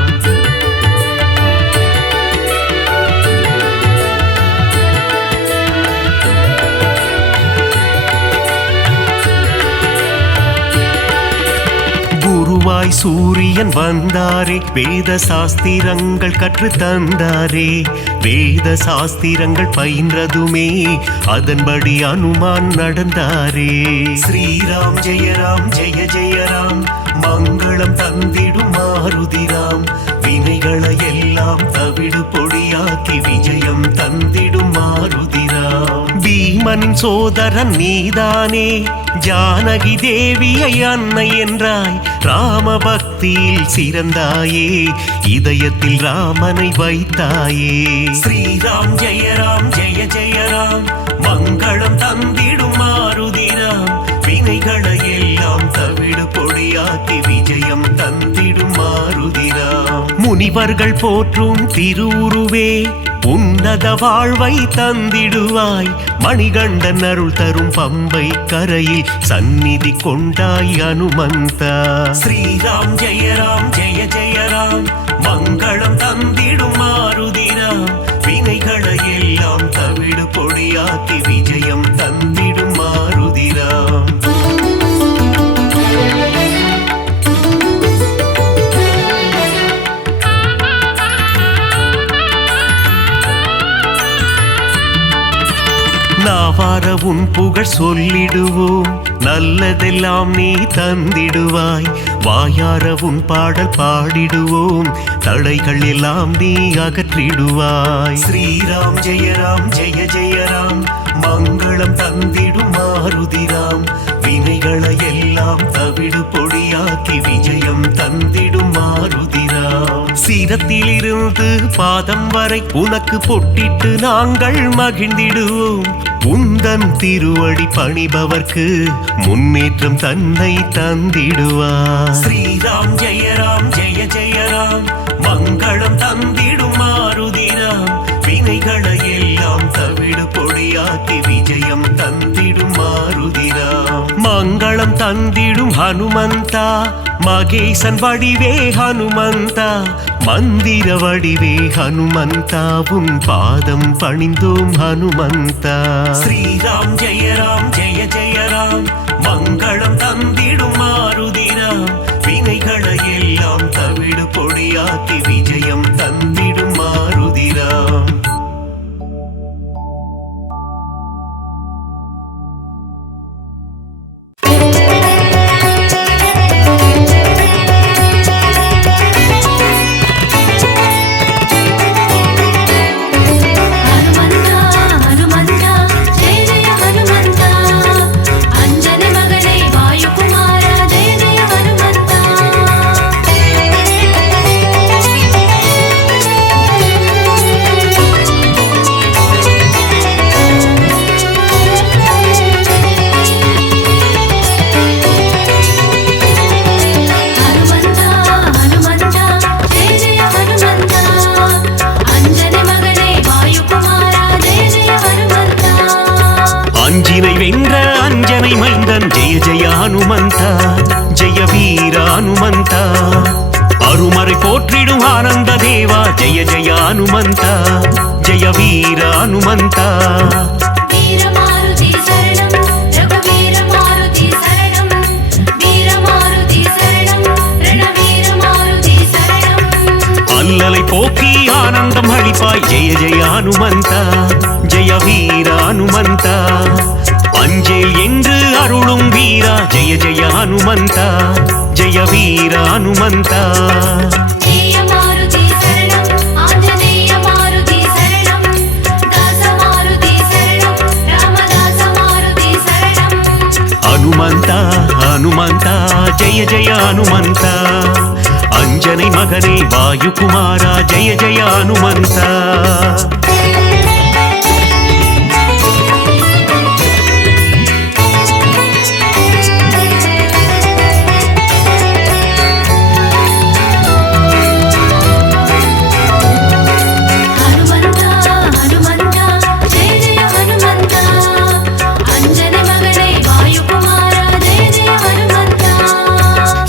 குருவாய் சூரியன் வந்தாரே, வேத சாஸ்திரங்கள் கற்று தந்தாரே. வேத சாஸ்திரங்கள் பயின்றதுமே அதன்படி அனுமான் நடந்தாரே. ஸ்ரீராம் ஜெயராம் ஜெய ஜெயராம் மங்களம் தந்திடும் மாருதிராம். வினைகளை எல்லாம் தவிடு பொடியாக்கி விஜயம் தந்திடும் மாருதிராம். பீமனின் சோதரன் நீதானே, ஜானகி தேவியை அன்னை என்றாய். ராம பக்தியில் சிறந்தாயே, இதயத்தில் ராமனை வைத்தாயே. ஸ்ரீராம் ஜெயராம் ஜெய ஜெயராம் மங்களம் தந்திடும் மாருதிராம். வினைகளை எல்லாம் தவிடு பொடியாக்கி விஜயம் தந்திடும் மாருதிராம். முனிவர்கள் போற்றும் திருவுருவே, உன்னத வாழ்வை தந்திடுவாய். மணிகண்டன் அருள் தரும் பம்பை கரையில் சந்நிதி கொண்டாய் அனுமந்தா. ஸ்ரீராம் ஜெயராம் ஜெய ஜெயராம் மங்களம் தந்திடும் மாருதிராம். வினைகளை எல்லாம் தவிடு பொடியாக்கி விஜயம் தந்திடும் மாருதிராம். நாவார உன் புகழ் சொல்லிடுவோம், நல்லதெல்லாம் நீ தந்திடுவாய். வாயார உன் பாடல் பாடிடுவோம், தடைகள் எல்லாம் நீ அகற்றிடுவாய். ஸ்ரீராம் ஜெய ராம் ஜெய ஜெய ராம், மங்களம் தந்திடும் மாருதிராம், வினைகளை எல்லாம் தவிடு பொடியாக்கி விஜயம் தந்திடும் மாருதிராம். சீரத்திலிருந்து பாதம் வரை உனக்கு பொட்டிட்டு நாங்கள் மகிழ்ந்திடுவோம், உந்தன் திருவடி பணிபவர்க்கு முன்னேற்றம் தன்னை தந்திடுவார். ஸ்ரீராம் ஜெய ராம் ஜெய ஜெய ராம், மங்களம் தந்திடும் மாருதிராம், வினைகளை எல்லாம் தவிடு பொடியாக்கி விஜயம் தந்திடும் மாருதிராம். மங்களம் தந்திடும் ஹனுமந்தா, மகேசன் வடிவே ஹனுமந்தா, மந்திர வடிவே ஹனுமந்தா, உன் பாதம் பணிந்தோம் ஹனுமந்தா. ஸ்ரீராம் ஜெய ராம் ஜெய ஜெய ராம், மங்களம் தந்திடும் மாருதிராம், வினைகளை எல்லாம் தவிடு பொடியாக்கி விஜயம் தந்திடும் மாருதிராம். அஞ்சினை வென்ற அஞ்சனை மைந்தன் ஜெய ஜெய ஹனுமந்தா, ஜெய வீர ஹனுமந்தா, அருமறை போற்றிடும் ஆனந்த தேவா, ஜெய ஜெய ஹனுமந்தா, ஜெய வீர ஹனுமந்தா. அல்லலை போக்கி ஆனந்தம் அளிப்பாய், ஜெய ஜெய ஹனுமந்தா, ஜெய வீர ஹனுமந்தா, அஞ்சேல் என்று அருளும் வீரா, ஜெய ஜெய ஹனுமந்தா, ஜெய வீர ஹனுமந்தா. ஹனுமந்தா ஹனுமந்தா ஜெய ஜெய ஹனுமந்தா, அஞ்சனை மகனே வாயுகுமாரா, ஜெய ஜெய ஹனுமந்தா.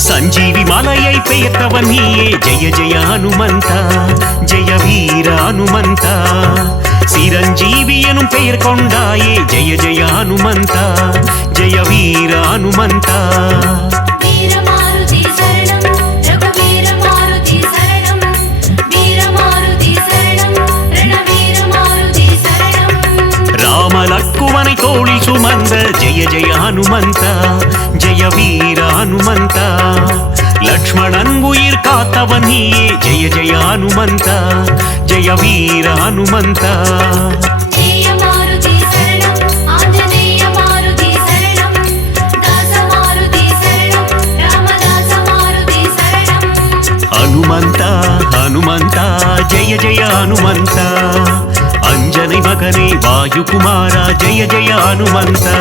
சஞ்சீவி மலையை பெயர்த்தவன் நீயே, ஜெய ஜெய ஹனுமந்தா, ஜெய வீர ஹனுமந்தா, சிரஞ்சீவி எனும் பெயர் கொண்டாயே, ஜெய ஜெய ஹனுமந்தா, ஜெய வீர ஹனுமந்தா. ராமலக்குவனை தோளில் சுமந்த, ஜெய ஜெய ஹனுமந்தா, ஜெய வீர ஹனுமந்தா, லக்ஷ்மணன் உயிர் காத்தவன் நீயே, ஜெய ஜெய ஹனுமந்தா, ஜெய வீர ஹனுமந்தா. ஹனுமந்தா ஹனுமந்தா ஜெய ஜெய ஹனுமந்தா, அஞ்சனை மகனே வாயுகுமாரா, ஜெய ஜெய ஹனுமந்தா.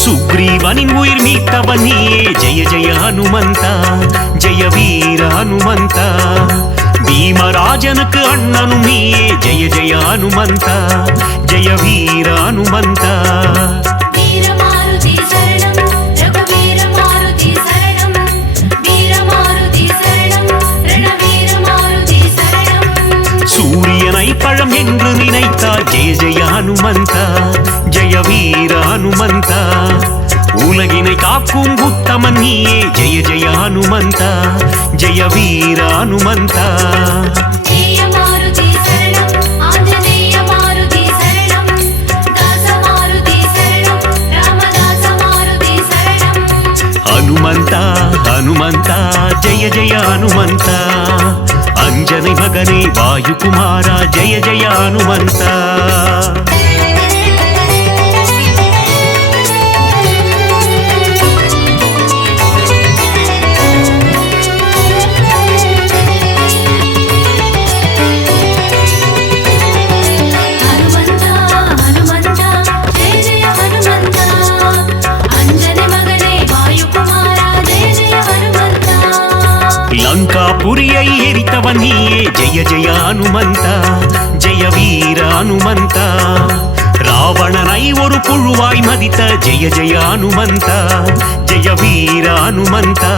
சுக்ரீவனின் உயிர் மீட்டவன் நீயே, ஜெய ஜெய ஹனுமந்தா, ஜெய வீர ஹனுமந்தா, பீமராஜனுக்கு அண்ணனும் நீயே, ஜெய ஜெய ஹனுமந்தா, ஜெய வீர ஹனுமந்தா. சூரியனை சீடனை பழம் என்று நினைத்தார் ஜெய ஜெய ஹனுமந்தா ஜெய வீர ஹனுமந்தா உலகினை காக்கும் உத்தமன் நீயே ஜெய ஜெய ஹனுமந்தா ஜெய வீர ஹனுமந்தா ஹனுமந்தா ஹனுமந்தா ஜெய ஜெய ஹனுமந்தா அஞ்சனை மகனே வாயுகுமாரா ஜெய ஜெய ஹனுமந்தா லங்காபுரியை எரித்தவன் நீயே ஜெய ஜெய ஹனுமந்தா ஜெய வீர ஹனுமந்தா ராவணனை ஒரு புழுவாய் மதித்த ஜெய ஜெய ஹனுமந்தா ஜெய வீர ஹனுமந்தா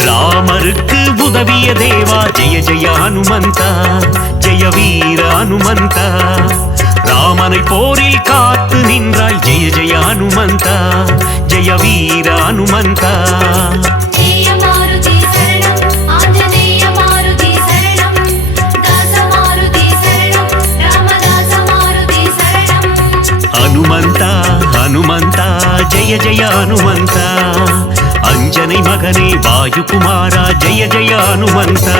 ராமருக்கு உதவிய தேவா ஜெய ஜெய ஹனுமந்தா ஜெய வீர ஹனுமந்தா ராமனை போரில் காத்து நின்றாய் ஜெய ஜெய ஹனுமந்தா ஜெய வீர ஹனுமந்தா ஹனுமந்தா ஹனுமந்தா ஜெய ஜெய ஹனுமந்தா அஞ்சனை மகனே வாயுகுமாரா ஜெய ஜெய ஹனுமந்தா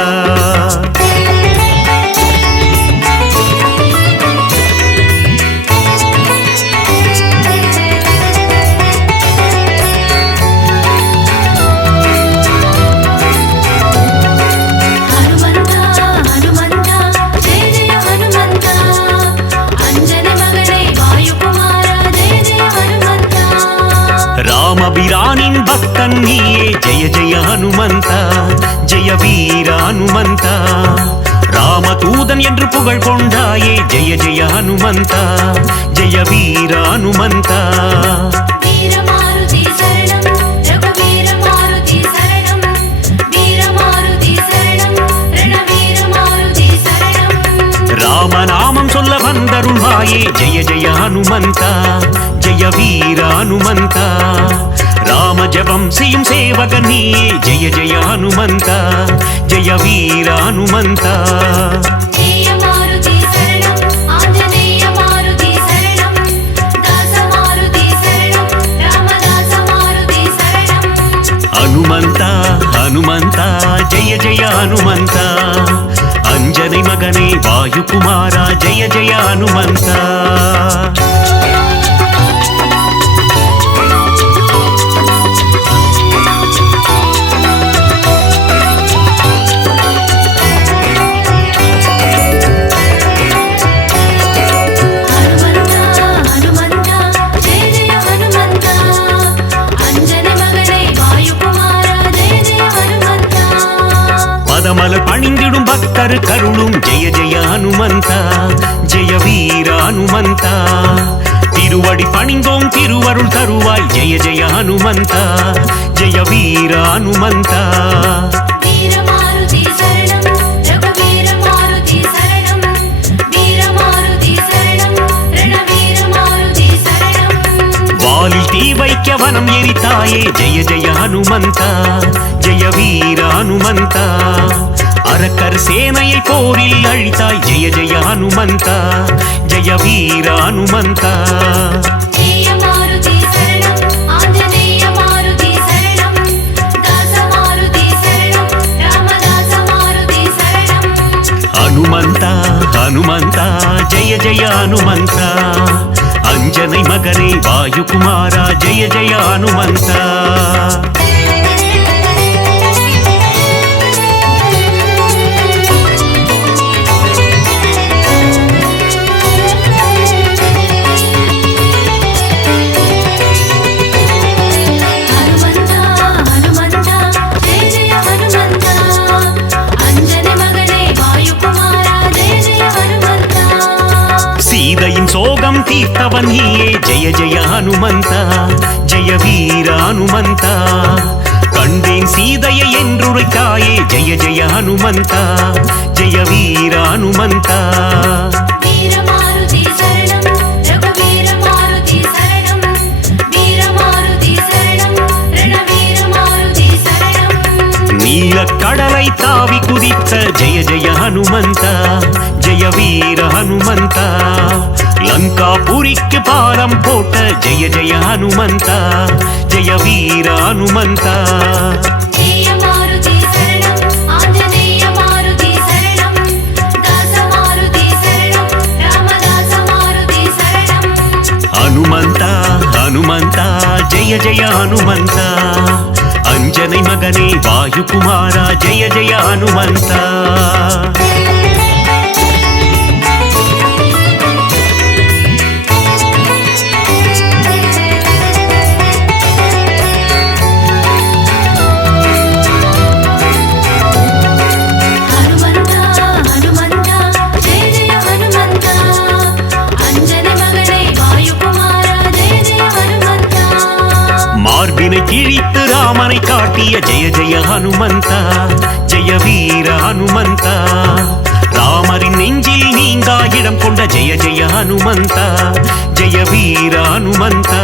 ராமபிரானின் பக்தன் நீயே ஜெய ஜெய ஹனுமந்தா ஜெய வீர ஹனுமந்தா ராமதூதன் என்று புகழ் கொண்டாயே ஜெய ஜெய ஹனுமந்தா ஜெய வீர ஹனுமந்தா ராமநாமம் சொல்ல வந்தருள்வாயே ஜெய ஜெய ஹனுமந்தா ஜெய வீர ஹனுமந்தா ராம ஜபம் செய்யும் சேவகன் நீயே ஜெய ஜெய ஹனுமந்தா ஜெய வீர ஹனுமந்தா ஹனுமந்தா ஹனுமந்தா ஜெய ஜெய ஹனுமந்தா அஞ்சனை மகனே வாயுகுமாரா ஜெய ஜெய ஹனுமந்தா பதமலர் பணிந்திடும் பக்தர் கருளும் ஜெய ஜெய ஹனுமந்தா ஜெய வீர ஹனுமந்தா திருவடி பணிந்தோம் திருவருள் தருவாய் ஜெய ஜெய ஹனுமந்தா ஜெய வீர ஹனுமந்தா வாலில் தீ வைக்க வனம் எரித்தாயே ஜெய ஜெய ஹனுமந்தா ஜெய வீர ஹனுமந்தா அரக்கர் சேனையை போரில் அழித்தாய் ஜெய ஜெய ஹனுமந்தா ஜெய வீர ஹனுமந்தா ஹனுமந்தா ஹனுமந்தா ஜெய ஜெய ஹனுமந்தா அஞ்சனை மகனே வாயுகுமாரா ஜெய ஜெய ஹனுமந்தா சோகம் தீர்த்தவன் நீயே ஜெய ஜெய ஹனுமந்தா ஜெய வீர ஹனுமந்தா கண்டேன் சீதையை என்றுரைத்தாயே ஜெய ஜெய ஹனுமந்தா ஜெய வீர ஹனுமந்தா நீல கடலை தாவி குதித்த ஜெய ஜெய ஹனுமந்தா ஜெய வீர ஹனுமந்தா லங்காபுரிக்கு பாலம் போட்ட ஜெய ஜெய ஹனுமந்தா ஜெய வீர ஹனுமந்தா ஹனுமந்தா ஹனுமந்தா ஜெய ஜெய ஹனுமந்தா अंजनै मगने वायुकुमारा जय जय हनुमंता கிழித்து ராமனை காட்டிய ஜெய ஜெய ஹனுமந்தா ஜெய வீர ஹனுமந்தா ராமரின் நெஞ்சில் நீங்கா இடம் கொண்ட ஜெய ஜெய ஹனுமந்தா ஜெய வீர ஹனுமந்தா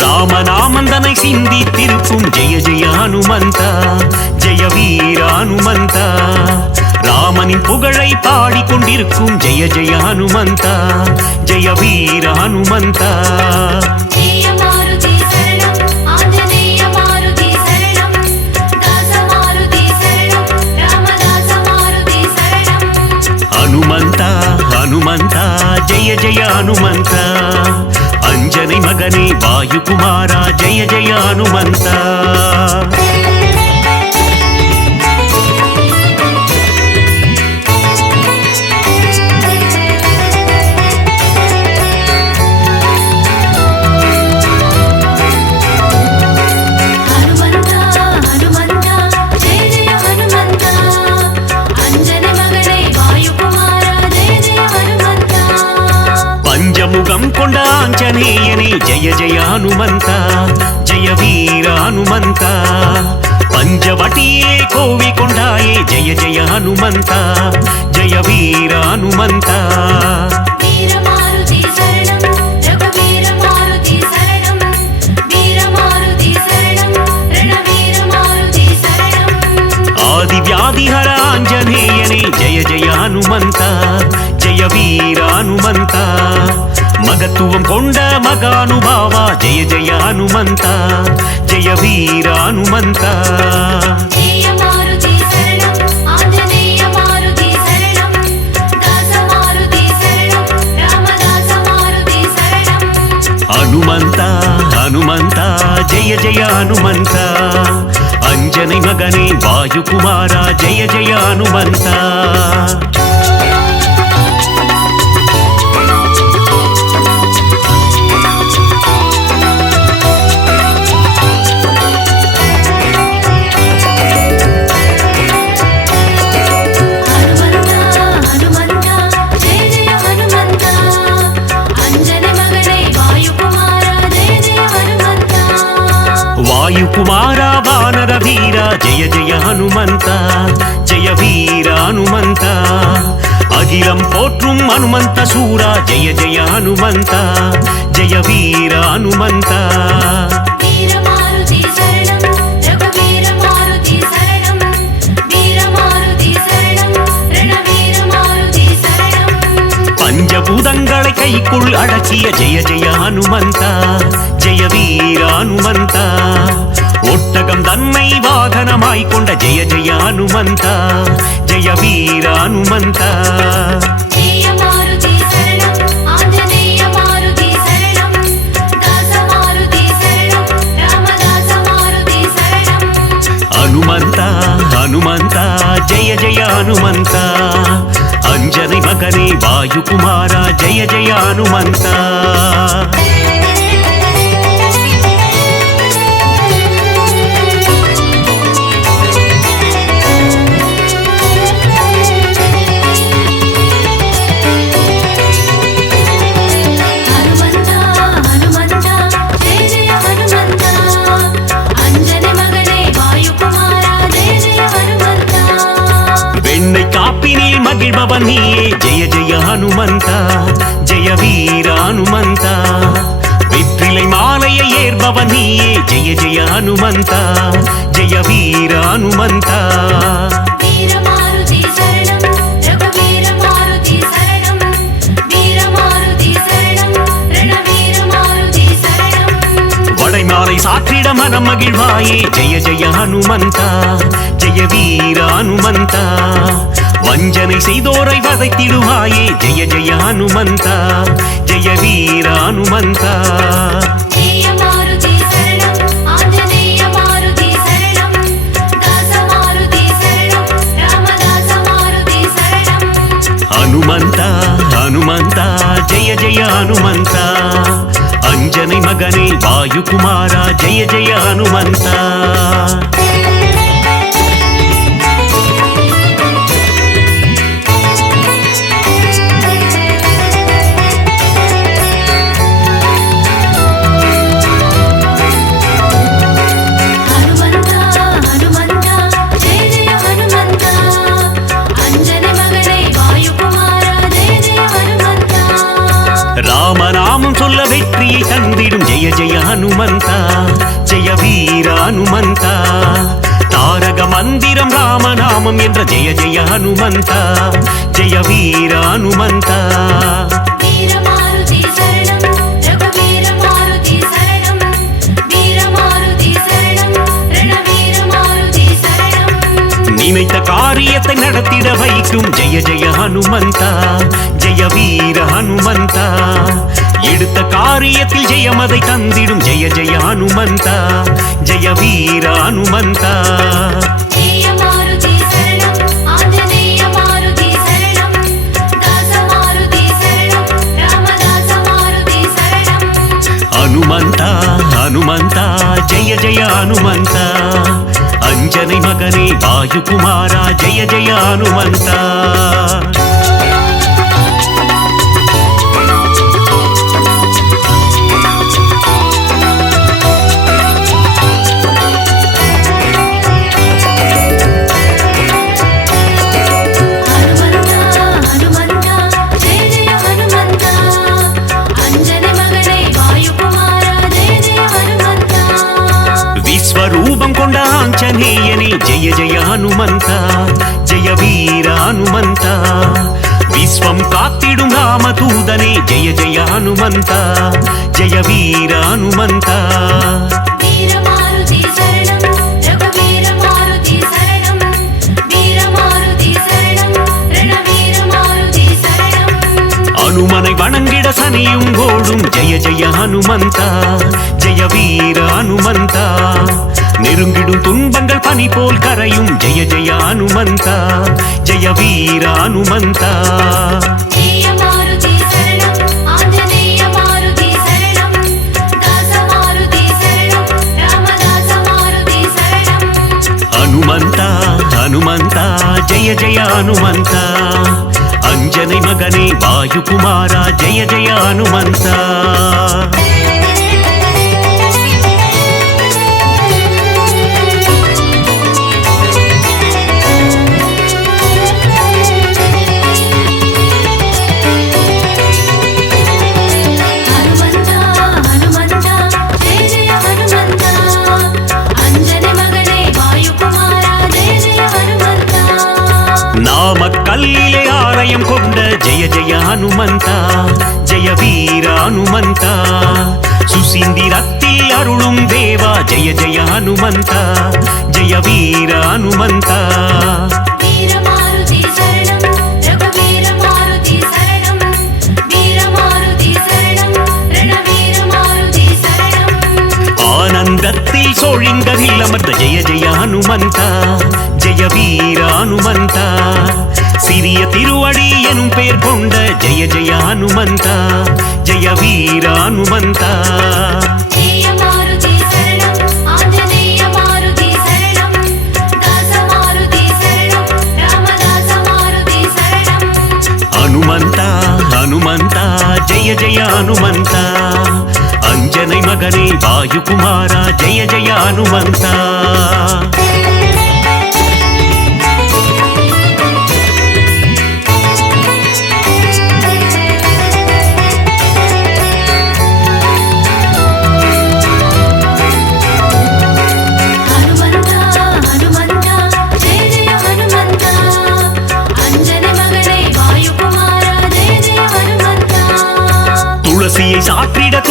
ராமநாமந்தனை சிந்தித்திருக்கும் ஜெய ஜெய ஹனுமந்தா ஜெய வீர ஹனுமந்தா ராமனின் புகழை பாடிக்கொண்டிருக்கும் ஜெய ஜெய ஹனுமந்தா ஜெய வீர ஹனுமந்தா ஹனுமந்தா ஹனுமந்தா ஜெய ஜெய ஹனுமந்தா अंजनै मगने वायुकुमारा जय जय हनुमंता முகம் கொண்ட ஆஞ்சநேயனே ஜெய ஜெய ஹனுமந்தா ஜெய வீர ஹனுமந்தா பஞ்சவட்டியே கோவி கொண்டாயே ஜெய ஜெய ஹனுமந்தா ஜெய வீர ஹனுமந்தா ஆதி வியாதிஹர ஆஞ்சநேயனே ஜெய ஜெய ஹனுமந்தா ஜெய வீர ஹனுமந்தா மகத்துவம் கொண்ட மகானுபாவா ஜெய ஜெய ஹனுமந்தா ஜெய வீர ஹனுமந்தா ஹனுமந்தா ஹனுமந்தா ஜெய ஜெய ஹனுமந்தா अंजनै मगने वायुकुमारा जय जय हनुमंता वायुकुमारा वानर वीरा जय जय हनुमंता जय वीर हनुमंता अखिलम पोट्रुम हनुमंत सूरा जय जय हनुमंता जय वीर हनुमंता பஞ்சபூதங்களை கைக்குள் அடக்கிய ஜெய ஜெய ஹனுமந்தா ஜெய வீர ஹனுமந்தா ஒட்டகம் தன்னை வாகனமாய் கொண்ட ஜெய ஜெய ஹனுமந்தா ஜெய வீர ஹனுமந்தா ஹனுமந்தா ஹனுமந்தா ஜெய ஜெய ஹனுமந்தா अंजनै मगने वायुकुमारा जय जय हनुमंता மகிழ்பவன் நீயே ஜெய ஜெய ஹனுமந்தா ஜெய வீர ஹனுமந்தா வெற்றிலை மாலையை ஏற்பவன் நீயே ஜெய ஜெய ஹனுமந்தா ஜெய வீர ஹனுமந்தா வடைமாலை சாற்றிட மனம் மகிழ்வாயே ஜெய ஜெய ஹனுமந்தா ஜெய வீர ஹனுமந்தா வஞ்சனை செய்தோரை வதைத்திடுவாயே ஜெய ஜெய ஹனுமந்தா ஜெய வீர ஹனுமந்தா ஹனுமந்தா ஹனுமந்தா ஜெய ஜெய ஹனுமந்தா அஞ்சனை மகனே வாயுகுமாரா ஜெய ஜெய ஹனுமந்தா ராமநாமம் சொல்ல வெற்றியை தந்திடும் ஜெய ஜெய ஹனுமந்தா ஜெய வீர ஹனுமந்தா தாரக மந்திரம் ராமநாமம் என்ற ஜெய ஜெய ஹனுமந்தா ஜெய வீர ஹனுமந்தா நினைத்த காரியத்தை நடத்திட வைக்கும் ஜெய ஜெய ஹனுமந்தா ஜெய வீர ஹனுமந்தா எடுத்த காரியத்தில் ஜெயமதை தந்திடும் ஜெய ஜெய ஹனுமந்தா ஜெய வீர ஹனுமந்தா ஹனுமந்தா ஹனுமந்தா ஜெய ஜெய ஹனுமந்தா அஞ்சனை மகனே வாயுகுமாரா ஜெய ஜெய ஹனுமந்தா விஸ்வரூபம் கொண்ட ஆஞ்சநேயனே ஜெய ஜெய ஹனுமந்தா ஜெய வீர ஹனுமந்தா விஸ்வம் காத்திடும் ராமதூதனே ஜெய ஜெய ஹனுமந்தா ஜெய வீர ஹனுமந்தா அனுமனை வணங்கிட சனியும் ஓடும் ஜெய ஜெய ஹனுமந்தா ஜெய வீர ஹனுமந்தா நெருங்கிடும் துன்பங்கள் பனி போல் கரையும் ஜெய ஜெய ஹனுமந்தா ஜெய வீர ஹனுமந்தா ஹனுமந்தா ஹனுமந்தா ஜெய ஜெய ஹனுமந்தா அஞ்சனை மகனே வாயுகுமாரா ஜெய ஜெய ஹனுமந்தா நாமக்கல்லிலே ஆலயம் கொண்ட ஜெய ஜெய ஹனுமந்தா ஜெய வீர ஹனுமந்தா சுசீந்திரத்தில் அருளும் தேவா ஜெய ஜெய ஹனுமந்தா ஜெய வீர ஹனுமந்தா ஆனந்தத்தில் சோழிங்கரில் அமர்ந்த ஜெய ஜெய ஹனுமந்தா ஜெய வீர ஹனுமந்தா சிறிய திருவடி எனும் பெயர் கொண்ட ஜெய ஜெய ஹனுமந்தா ஜெய வீர ஹனுமந்தா ஹனுமந்தா ஹனுமந்தா ஜெய ஜெய ஹனுமந்தா அஞ்சனை மகனே வாயுகுமாரா ஜெய ஜெய ஹனுமந்தா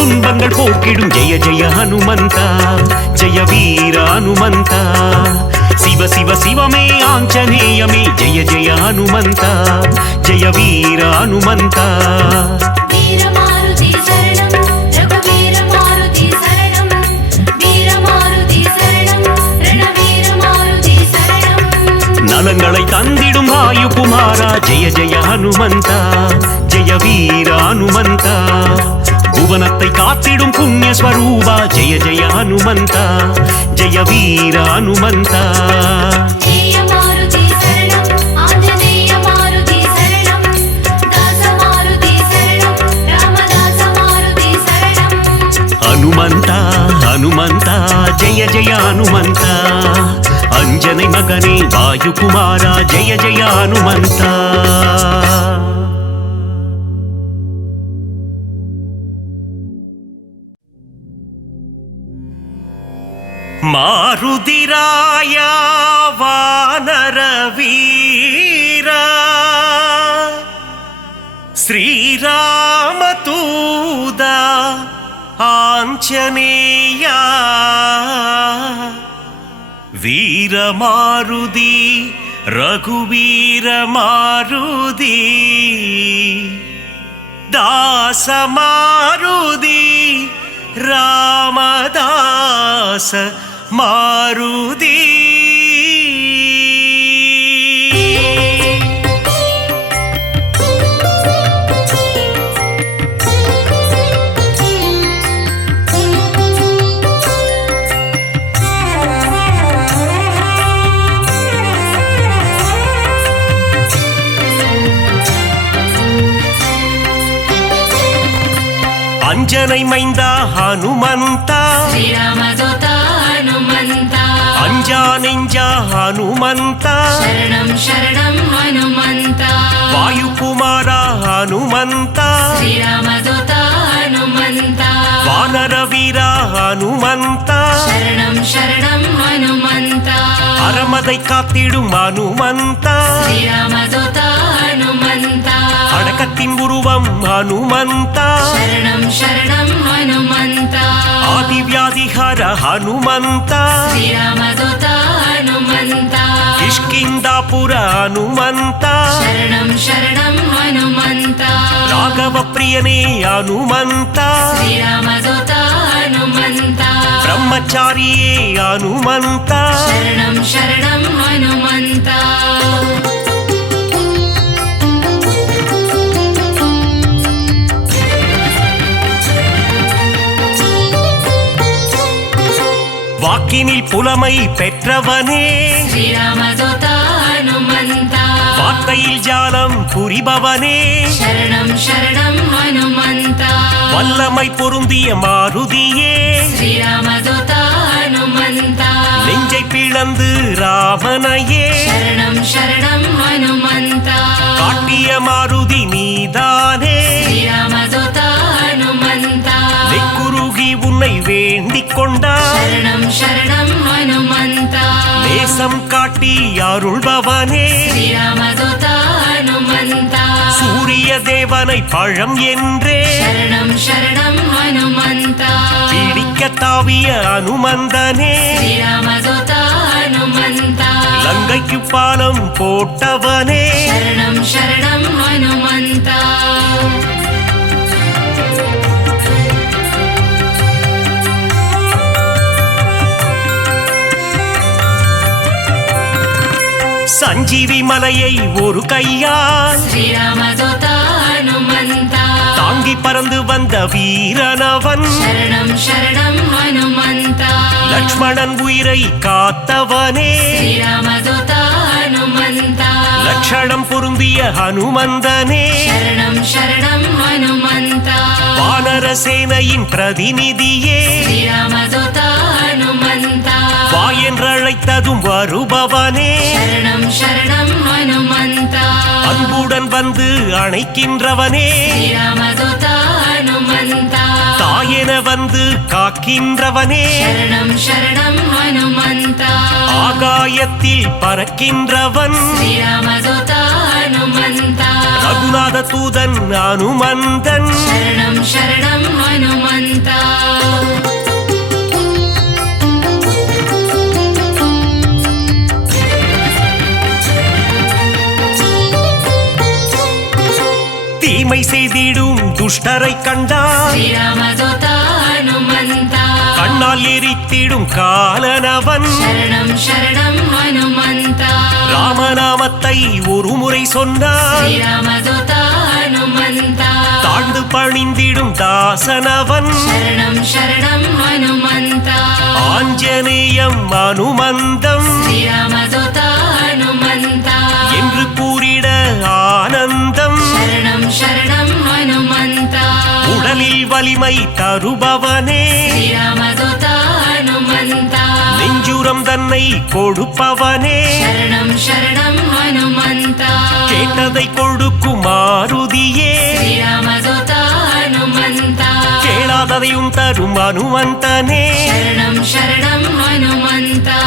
துன்பங்கள் போக்கிடும் ஜெய ஜெய ஹனுமந்தா ஜெய வீர ஹனுமந்தா சிவ சிவ சிவமே ஆஞ்சநேயமே ஜெய ஜெய ஹனுமந்தா ஜெய வீர ஹனுமந்தா நலங்களை தந்திடும் வாயு குமாரா ஜெய ஜெய ஹனுமந்தா ஜெய வீர ஹனுமந்தா புவனத்தை காத்திடும் புண்ணிய ஸ்வரூபா ஜெய ஜெய ஹனுமந்தா ஜெய வீர ஹனுமந்தா ஹனுமந்தா ஹனுமந்தா ஜெய ஜெய ஹனுமந்தா அஞ்சனை மகனே வாயு குமாரா ஜெய ஜெய ஹனுமந்தா மாருதிராயா வானர வீரா ஸ்ரீராமதூதா ஆஞ்சநேயா வீரமாருதி ரகுவீரமாருதி தாசமாருதி ராமதாச மாருதி அஞ்சனை மைந்தா ஹனுமந்தா ஸ்ரீராமதூதா ஹனுமந்தா அஞ்சா நெஞ்சா ஹனுமந்தா சரணம் சரணம் ஹனுமந்தா வாயு குமாரா ஹனுமந்தா ஸ்ரீராமதூதா ஹனுமந்தா வானர வீரா ஹனுமந்தா சரணம் சரணம் ஹனுமந்தா அறமதை காத்திடும் ஹனுமந்தா ஸ்ரீராமதூதா ஹனுமந்தா அடக்கத்தின் உருவம் ஹனுமந்தா சரணம் சரணம் ஹனுமந்தா ஆதிவியாதிஹர ஹனுமந்தா ஸ்ரீராமதூதா ஹனுமந்தா கிஷ்கிந்தாபுர ஹனுமந்தா சரணம் சரணம் ஹனுமந்தா ராகவ பிரியனே ஹனுமந்தா ஸ்ரீராமதூதா ஹனுமந்தா பிரம்மச்சாரியே ஹனுமந்தா சரணம் சரணம் ஹனுமந்தா வாக்கினில் புலமை பெற்றவனே ஸ்ரீராமதூதா ஹனுமந்தா வார்த்தையில் ஜாலம் புரிபவனே சரணம் சரணம் ஹனுமந்தா வல்லமை பொருந்திய மாருதியே ஸ்ரீராமதூதா ஹனுமந்தா நெஞ்சை பிளந்து ராமனையே சரணம் சரணம் ஹனுமந்தா காட்டிய மாருதி நீதானே ஸ்ரீராமதூதா ஹனுமந்தா நெக்குருகி உன்னை வேண்டிக் கொண்டார் சரணம் சரணம் ஹனுமந்தா நேசம் காட்டி அருள்பவனே ஸ்ரீராமதூதா ஹனுமந்தா சூரிய தேவனை பழம் என்றே சரணம் சரணம் ஹனுமந்தா பிடிக்க தாவிய அனுமந்தனே ஸ்ரீராமதூதா ஹனுமந்தா லங்கைக்கு பாலம் போட்டவனே சரணம் சரணம் ஹனுமந்தா சஞ்சீவி மலையை ஒரு கையால் ஸ்ரீராமதூதா ஹனுமந்தா தாங்கி பறந்து வந்த வீரனவன் சரணம் சரணம் ஹனுமந்தா லக்ஷ்மணன் உயிரை காத்தவனே ஸ்ரீராமதூதா ஹனுமந்தா லட்சணம் பொருந்திய ஹனுமந்தனே சரணம் சரணம் ஹனுமந்தா வானர சேனையின் பிரதிநிதியே ஸ்ரீராமதூதா ஹனுமந்தா வா என்றழைத்ததும் வருபவனே சரணம் சரணம் ஹனுமந்தா அன்புடன் வந்து அணைக்கின்றவனே ஸ்ரீராமதூதா ஹனுமந்தா தாயென வந்து காக்கின்றவனே சரணம் சரணம் ஹனுமந்தா ஆகாயத்தில் பறக்கின்றவன் ஸ்ரீராமதூதா ஹனுமந்தா ரகுநாத தூதன் அனுமந்தன் சரணம் சரணம் ஹனுமந்தா தீமை செய்திடும் துஷ்டரை கண்டால் ஸ்ரீராமதூதா ஹனுமந்தா கண்ணால் எரித்திடும் காலனவன் சரணம் சரணம் ஹனுமந்தா ராமநாமத்தை ஒரு முறை சொன்னால் ஸ்ரீராமதூதா ஹனுமந்தா தாழ்ந்து பணிந்திடும் தாசனவன் சரணம் சரணம் ஹனுமந்தா ஆஞ்சநேயம் அனுமந்தம் ஸ்ரீராமதூதா ஹனுமந்தா என்று கூறிட ஆனந்தம் சரணம் சரணம் ஹனுமந்தா உடலில் வலிமை தருபவனே ஸ்ரீராமதூதா ஹனுமந்தா நெஞ்சுரம் தன்னை கொடுப்பவனே சரணம் சரணம் ஹனுமந்தா கேட்டதை கொடுக்கும் மாருதியே ஸ்ரீராமதூதா ஹனுமந்தா கேளாததையும் தரும் அனுமந்தனே சரணம் சரணம் ஹனுமந்தா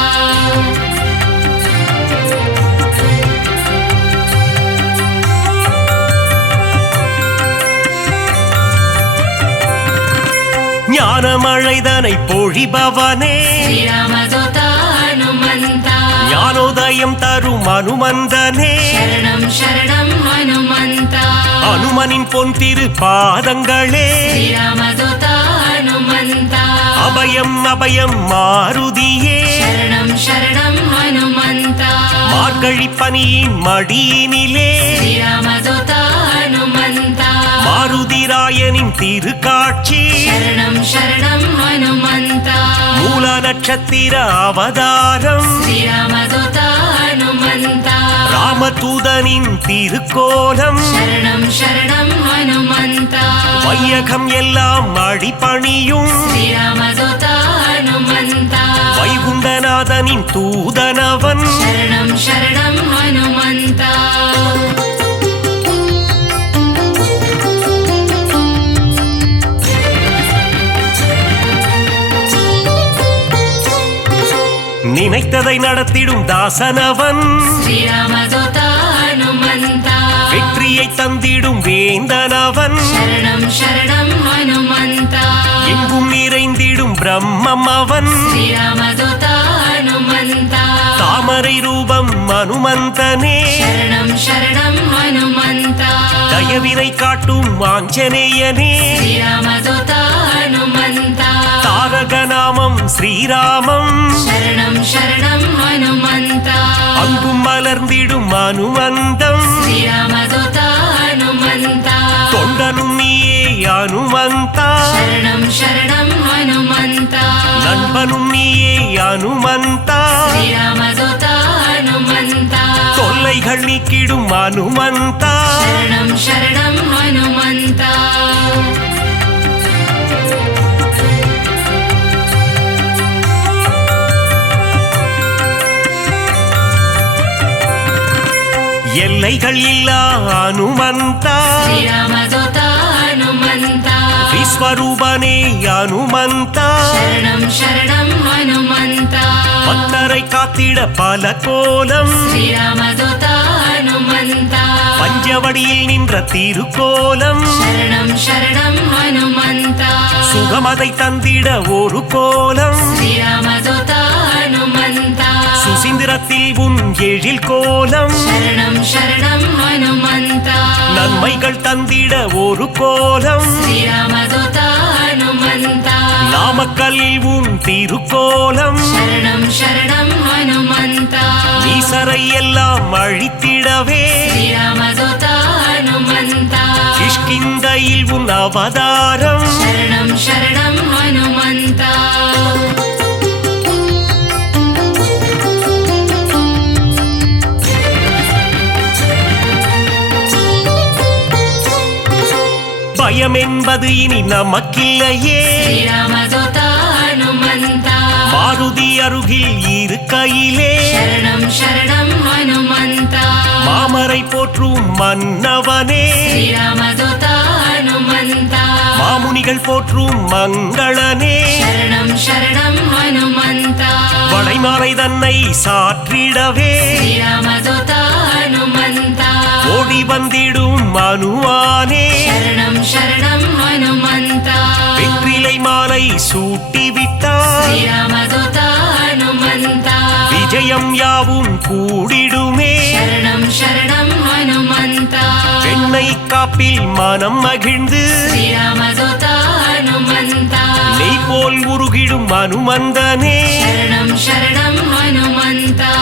ஞானமழைதனை பொழிபவனே ஸ்ரீராமதூதா ஹனுமந்தா ஞானோதயம் தரும் அனுமந்தனே சரணம் சரணம் ஹனுமந்தா அனுமனின் பொன் திரு பாதங்களே ஸ்ரீராமதூதா ஹனுமந்தா அபயம் அபயம் மாருதியே சரணம் சரணம் ஹனுமந்தா மார்கழி பனியின் மடியினிலே ஸ்ரீராமதூதா ஹனுமந்தா மாருதிராயனின் திருக்காட்சி சரணம் சரணம் ஹனுமந்தா மூல நட்சத்திர அவதாரம் ஸ்ரீராமதூதா ஹனுமந்தா ராமதூதனின் திருக்கோலம் சரணம் சரணம் ஹனுமந்தா வையகம் எல்லாம் அடிபணியும் ஸ்ரீராமதூதா ஹனுமந்தா வைகுண்டநாதனின் தூதனவன் சரணம் சரணம் ஹனுமந்தா நினைத்ததை நடத்திடும் தாசனவன் ஸ்ரீராமதூதா ஹனுமந்தா வெற்றியை தந்திடும் வேந்தனவன் சரணம் சரணம் ஹனுமந்தா எங்கும் நிறைந்திடும் பிரம்மம் அவன் ஸ்ரீராமதூதா ஹனுமந்தா தாமரை ரூபம் அனுமந்தனே சரணம் சரணம் ஹனுமந்தா தயவினை காட்டும் ஆஞ்சநேயனே ஸ்ரீராமதூதா ஹனுமந்தா தாரக நாமம் ஸ்ரீராமம் சரணம் சரணம் ஹனுமந்தா அங்கும் மலர்ந்திடும் அனுமந்தம் ஸ்ரீராமதூதா ஹனுமந்தா தொண்டனும் நீயே அனுமந்தா சரணம் சரணம் ஹனுமந்தா நண்பனும் நீயே அனுமந்தா ஸ்ரீராமதூதா ஹனுமந்தா தொல்லைகள் நீக்கிடும் அனுமந்தா சரணம் சரணம் ஹனுமந்தா எல்லைகள் இல்லா அனுமந்தா ஸ்ரீராமதூதா ஹனுமந்தா விஸ்வரூபனே அனுமந்தா சரணம் சரணம் ஹனுமந்தா பக்தரை காத்திட பல கோலம் ஸ்ரீராமதூதா ஹனுமந்தா பஞ்சவடியில் நின்ற திருக்கோலம் சரணம் சரணம் ஹனுமந்தா சுகமதை தந்திட ஒரு கோலம் ஸ்ரீராமதூதா ஹனுமந்தா சுசீந்திரத்தில் உன் எழில் கோலம் சரணம் சரணம் ஹனுமந்தா நன்மைகள் தந்திட ஒரு கோலம் ஸ்ரீராமதூதா ஹனுமந்தா நாமக்கல்லில் உன் திருக்கோலம் சரணம் சரணம் ஹனுமந்தா ஈசரை எல்லாம் அழித்திடவே ஸ்ரீராமதூதா ஹனுமந்தா கிஷ்கிந்தையில் உன் அவதாரம் சரணம் சரணம் ஹனுமந்தா பயம் என்பது இனி நமக்கில்லையே ஸ்ரீராமதூதா ஹனுமந்தா மாருதி அருகில் இருக்கையிலே சரணம் சரணம் ஹனுமந்தா மாமரை போற்றும் மன்னவனே ஸ்ரீராமதூதா ஹனுமந்தா மாமுனி மணிகள் போற்றும் மங்களனே சரணம் சரணம் ஹனுமந்தா வளைமாலை தன்னை சாற்றிடவே ஸ்ரீராமதூதா ஹனுமந்தா ஓடி வந்திடும் அனுமானே சரணம் சரணம் ஹனுமந்தா வெற்றிலை மாலை சூட்டிவிட்டார் ஸ்ரீராமதூதா ஹனுமந்தா விஜயம் யாவும் கூடிடுமே சரணம் சரணம் ஹனுமந்தா வெண்ணை காப்பில் மனம் மகிழ்ந்து ஸ்ரீராமதூதா ஹனுமந்தா நெய் போல் உருகிடும் அனுமந்தனே சரணம் சரணம் ஹனுமந்தா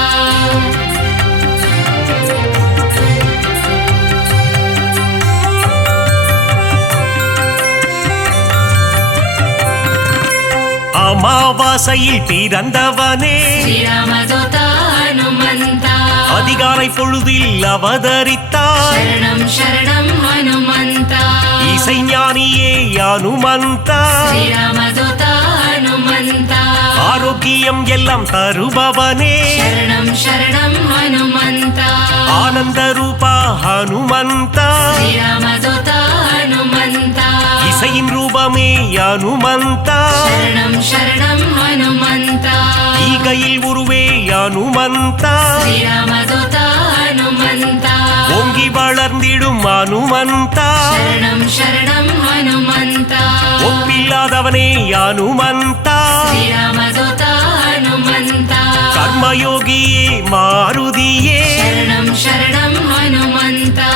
அமாவாசையில் பிறந்தவனே ஸ்ரீராமதூதா ஹனுமந்தா அதிகாலை பொழுதில் அவதரித்தார் சரணம் சரணம் ஹனுமந்தா இசைஞானியே அனுமந்தா ஸ்ரீராமதூதா ஹனுமந்தா ஆரோக்கியம் எல்லாம் தருபவனே சரணம் சரணம் ஹனுமந்தா ஆனந்த ரூபா ஹனுமந்தா ஸ்ரீராமதூதா ஹனுமந்தா இசையின் ரூபமே அனுமந்தா சரணம் சரணம் ஹனுமந்தா ஈகையில் உருவே அனுமந்தா ஸ்ரீராமதூதா ஹனுமந்தா ஓங்கி வளர்ந்திடும் அனுமந்தா சரணம் சரணம் ஹனுமந்தா ஒப்பில்லாதவனே அனுமந்தா ஸ்ரீராமதூதா ஹனுமந்தா கர்மயோகியே மாருதியே சரணம் சரணம் ஹனுமந்தா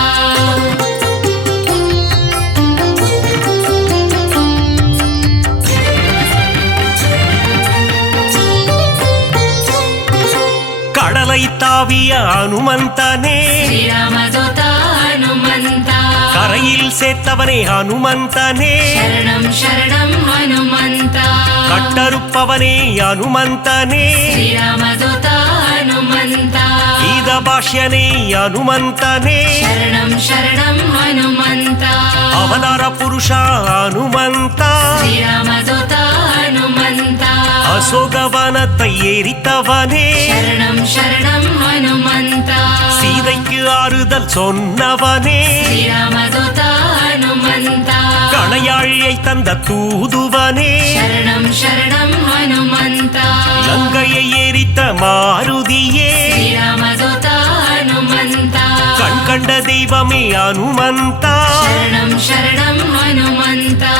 கடலை தாவிய அனுமந்தனே ஸ்ரீராமதூதா ஹனுமந்தா கரையில் சேர்த்தவனே அனுமந்தனே சரணம் சரணம் ஹனுமந்தா கட்டறுப்பவனே அனுமந்தனே ஸ்ரீராமதூதா ஹனுமந்தா கீத பாஷ்யனே அனுமந்தனே சரணம் சரணம் ஹனுமந்தா அவதார புருஷா அனுமந்தா ஸ்ரீராமதூதா ஹனுமந்தா அசோகவனத்தை எரித்தவனே சரணம் சரணம் ஹனுமந்தா சீதைக்கு ஆறுதல் சொன்னவனே ஸ்ரீராமதூதா ஹனுமந்தா கணையாழியை தந்த தூதுவனே சரணம் சரணம் ஹனுமந்தா லங்கையை எரித்த மாருதியே ஸ்ரீராமதூதா ஹனுமந்தா கண் கண்ட தெய்வமே அனுமந்தா சரணம் சரணம் ஹனுமந்தா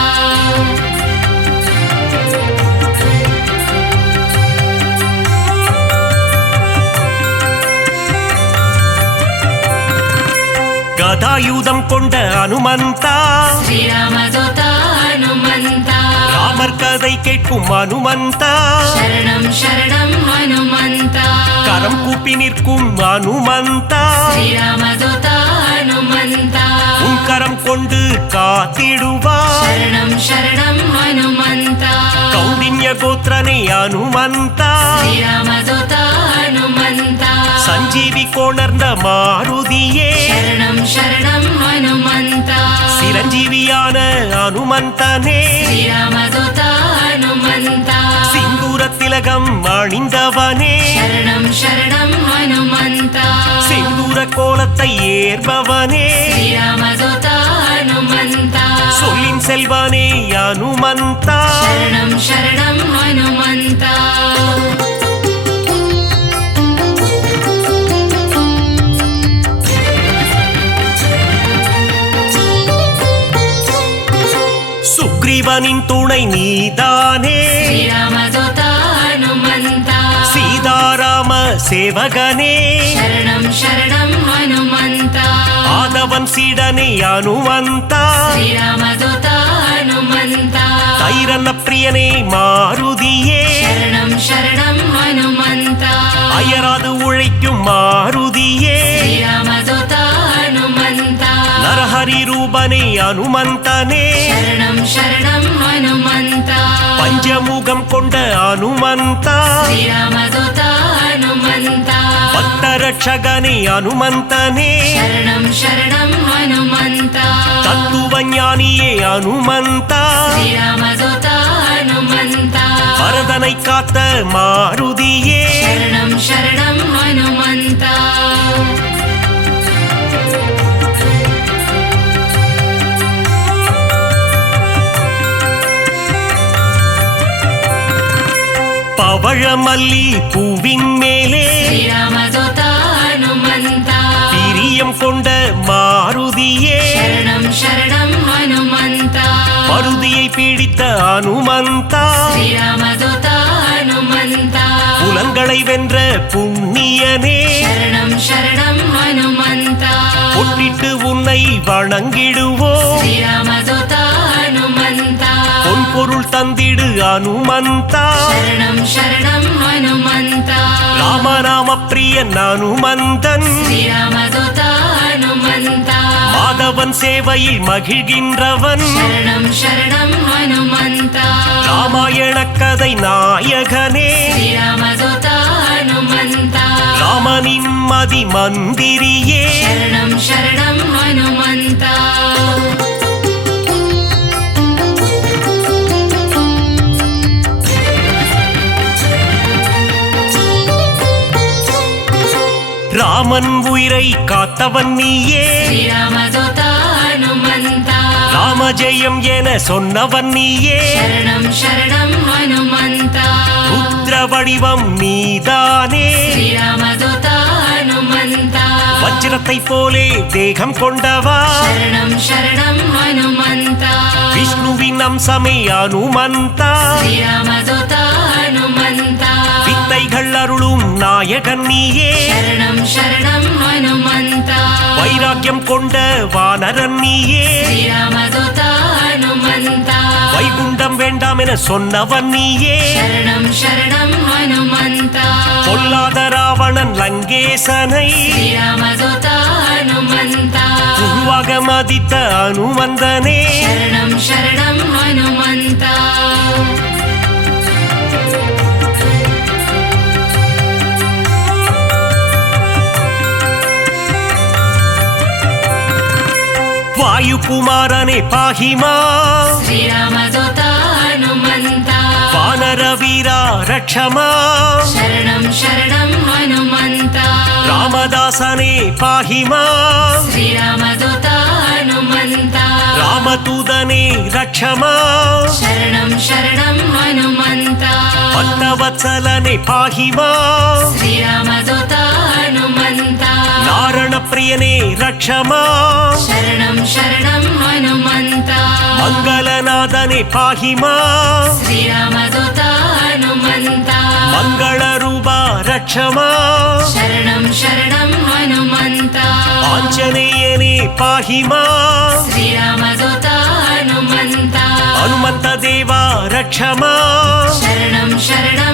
கதாயுதம் கொண்ட அனுமந்தா ஸ்ரீராமதூதா ஹனுமந்தா ராமர் கதை கேட்கும் அனுமந்தா சரணம் சரணம் ஹனுமந்தா கரம் கூப்பி நிற்கும் அனுமந்தா ஸ்ரீராமதூதா ஹனுமந்தா உன் கரம் கொண்டு காத்திடுவார் சரணம் சரணம் ஹனுமந்தா கௌண்டின்ய கோத்திரனே அனுமந்தா ஸ்ரீராமதூதா ஹனுமந்தா சஞ்சீவி கொணர்ந்த மாருதியே சரணம் சரணம் ஹனுமந்தா சிரஞ்சீவியான அனுமந்தனே ஸ்ரீராமதூதா ஹனுமந்தா சிந்தூர திலகம் அணிந்தவனே சரணம் சரணம் ஹனுமந்தா செந்தூர கோலத்தை ஏற்பவனே ஸ்ரீராமதூதா ஹனுமந்தா சொல்லின் செல்வனே அனுமந்தா சரணம் சரணம் ஹனுமந்தா சுக்ரீவனின் துணை நீதானே ஸ்ரீராமதூதா ஹனுமந்தா சீதாராம சேவகனே சரணம் சரணம் ஹனுமந்தா ஆதவன் சீடனே அனுமந்தா ஸ்ரீராமதூதா ஹனுமந்தா தைரன பிரியனே மாருதியே சரணம் சரணம் ஹனுமந்தா அயராது உழைக்கும் மாருதியே ஸ்ரீராமதூதா ஹனுமந்தா நரஹரி ரூபனே அனுமந்தனே சரணம் சரணம் ஹனுமந்தா பஞ்சமுகம் கொண்ட அனுமந்தா ஸ்ரீராமதூதா ஹனுமந்தா பக்தரட்சகனே அனுமந்தனே சரணம் சரணம் ஹனுமந்தா தத்துவஞானியே அனுமந்தா ஸ்ரீராமதூதா ஹனுமந்தா பரதனை காத்த மாருதியே சரணம் சரணம் ஹனுமந்தா பவழமல்லி பூவின் மேலே ஸ்ரீராமதூத ஹனுமந்த பிரியம் கொண்ட மாருதியே சரணம் சரணம் ஹனுமந்த மருதியை பிடித்த அனுமந்தா ஸ்ரீராமதூத ஹனுமந்த புலன்களை வென்ற புண்ணியனே சரணம் சரணம் ஹனுமந்த பொன்னிட்டு உன்னை வணங்கிடுவோம் ஸ்ரீராமதூத ஹனுமந்த பொன் பொருள் தந்திடு அனுமந்தா சரணம் சரணம் ஹனுமந்த ராமநாம பிரியன் அனுமந்தன் ஸ்ரீராமதூத ஹனுமந்த மாதவன் சேவையில் மகிழ்கின்றவன் சரணம் சரணம் ஹனுமந்த ராமாயண கதை நாயகனே ஸ்ரீராமதூத ஹனுமந்த ராமனின் மதி மந்திரியே சரணம் சரணம் ஹனுமந்த ராமன் உயிரை காத்தவன் நீயே ஸ்ரீராமதூத ஹனுமந்த ராமஜெயம் என சொன்னவன் நீயே சரணம் சரணம் ஹனுமந்த ருத்ர வடிவம் நீதானே ஸ்ரீராமதூத ஹனுமந்த வஜ்ரத்தை போலே தேகம் கொண்டவா சரணம் சரணம் ஹனுமந்த விஷ்ணுவின் அம்சமே அனுமந்தா ஸ்ரீராமதூத ஹனுமந்த வித்தைகள் அருளும் நாயகன் நீயே சரணம் சரணம் ஹனுமந்த வைராக்கியம் கொண்ட வானரன் நீயே ஸ்ரீராமதூத ஹனுமந்த வைகுண்டம் வேண்டாம் என சொன்னவன் நீயே சரணம் சரணம் ஹனுமந்த பொல்லாத ராவணன் லங்கேசனை ஸ்ரீராமதூத ஹனுமந்த உருவாக மதித்த அனுமந்தனே சரணம் சரணம் ஹனுமந்த வாயுகுமாரனே பாகிமா ஸ்ரீராமதூத ஹனுமந்த வானர வீரா ரக்ஷமா சரணம் சரணம் ஹனுமந்த ராமதாசனே பாகிமா ஸ்ரீராமதூத ஹனுமந்த ராமதூதனே ரக்ஷமா சரணம் சரணம் ஹனுமந்த பக்தவத்சலனே பாகிமா ஸ்ரீராமதூத ஹனுமந்த நாரண பிரியனே ரக்ஷமா சரணம் சரணம் ஹனுமந்த மங்களநாதனே பாகிமா ஸ்ரீராமதூத ஹனுமந்த மங்கள ரூபா ரக்ஷமா சரணம் சரணம் ஹனுமந்த ஆஞ்சநேயனே பாகிமா ஸ்ரீராமதூத ஹனுமந்த ஹனுமந்த தேவா ரக்ஷமா சரணம் சரணம்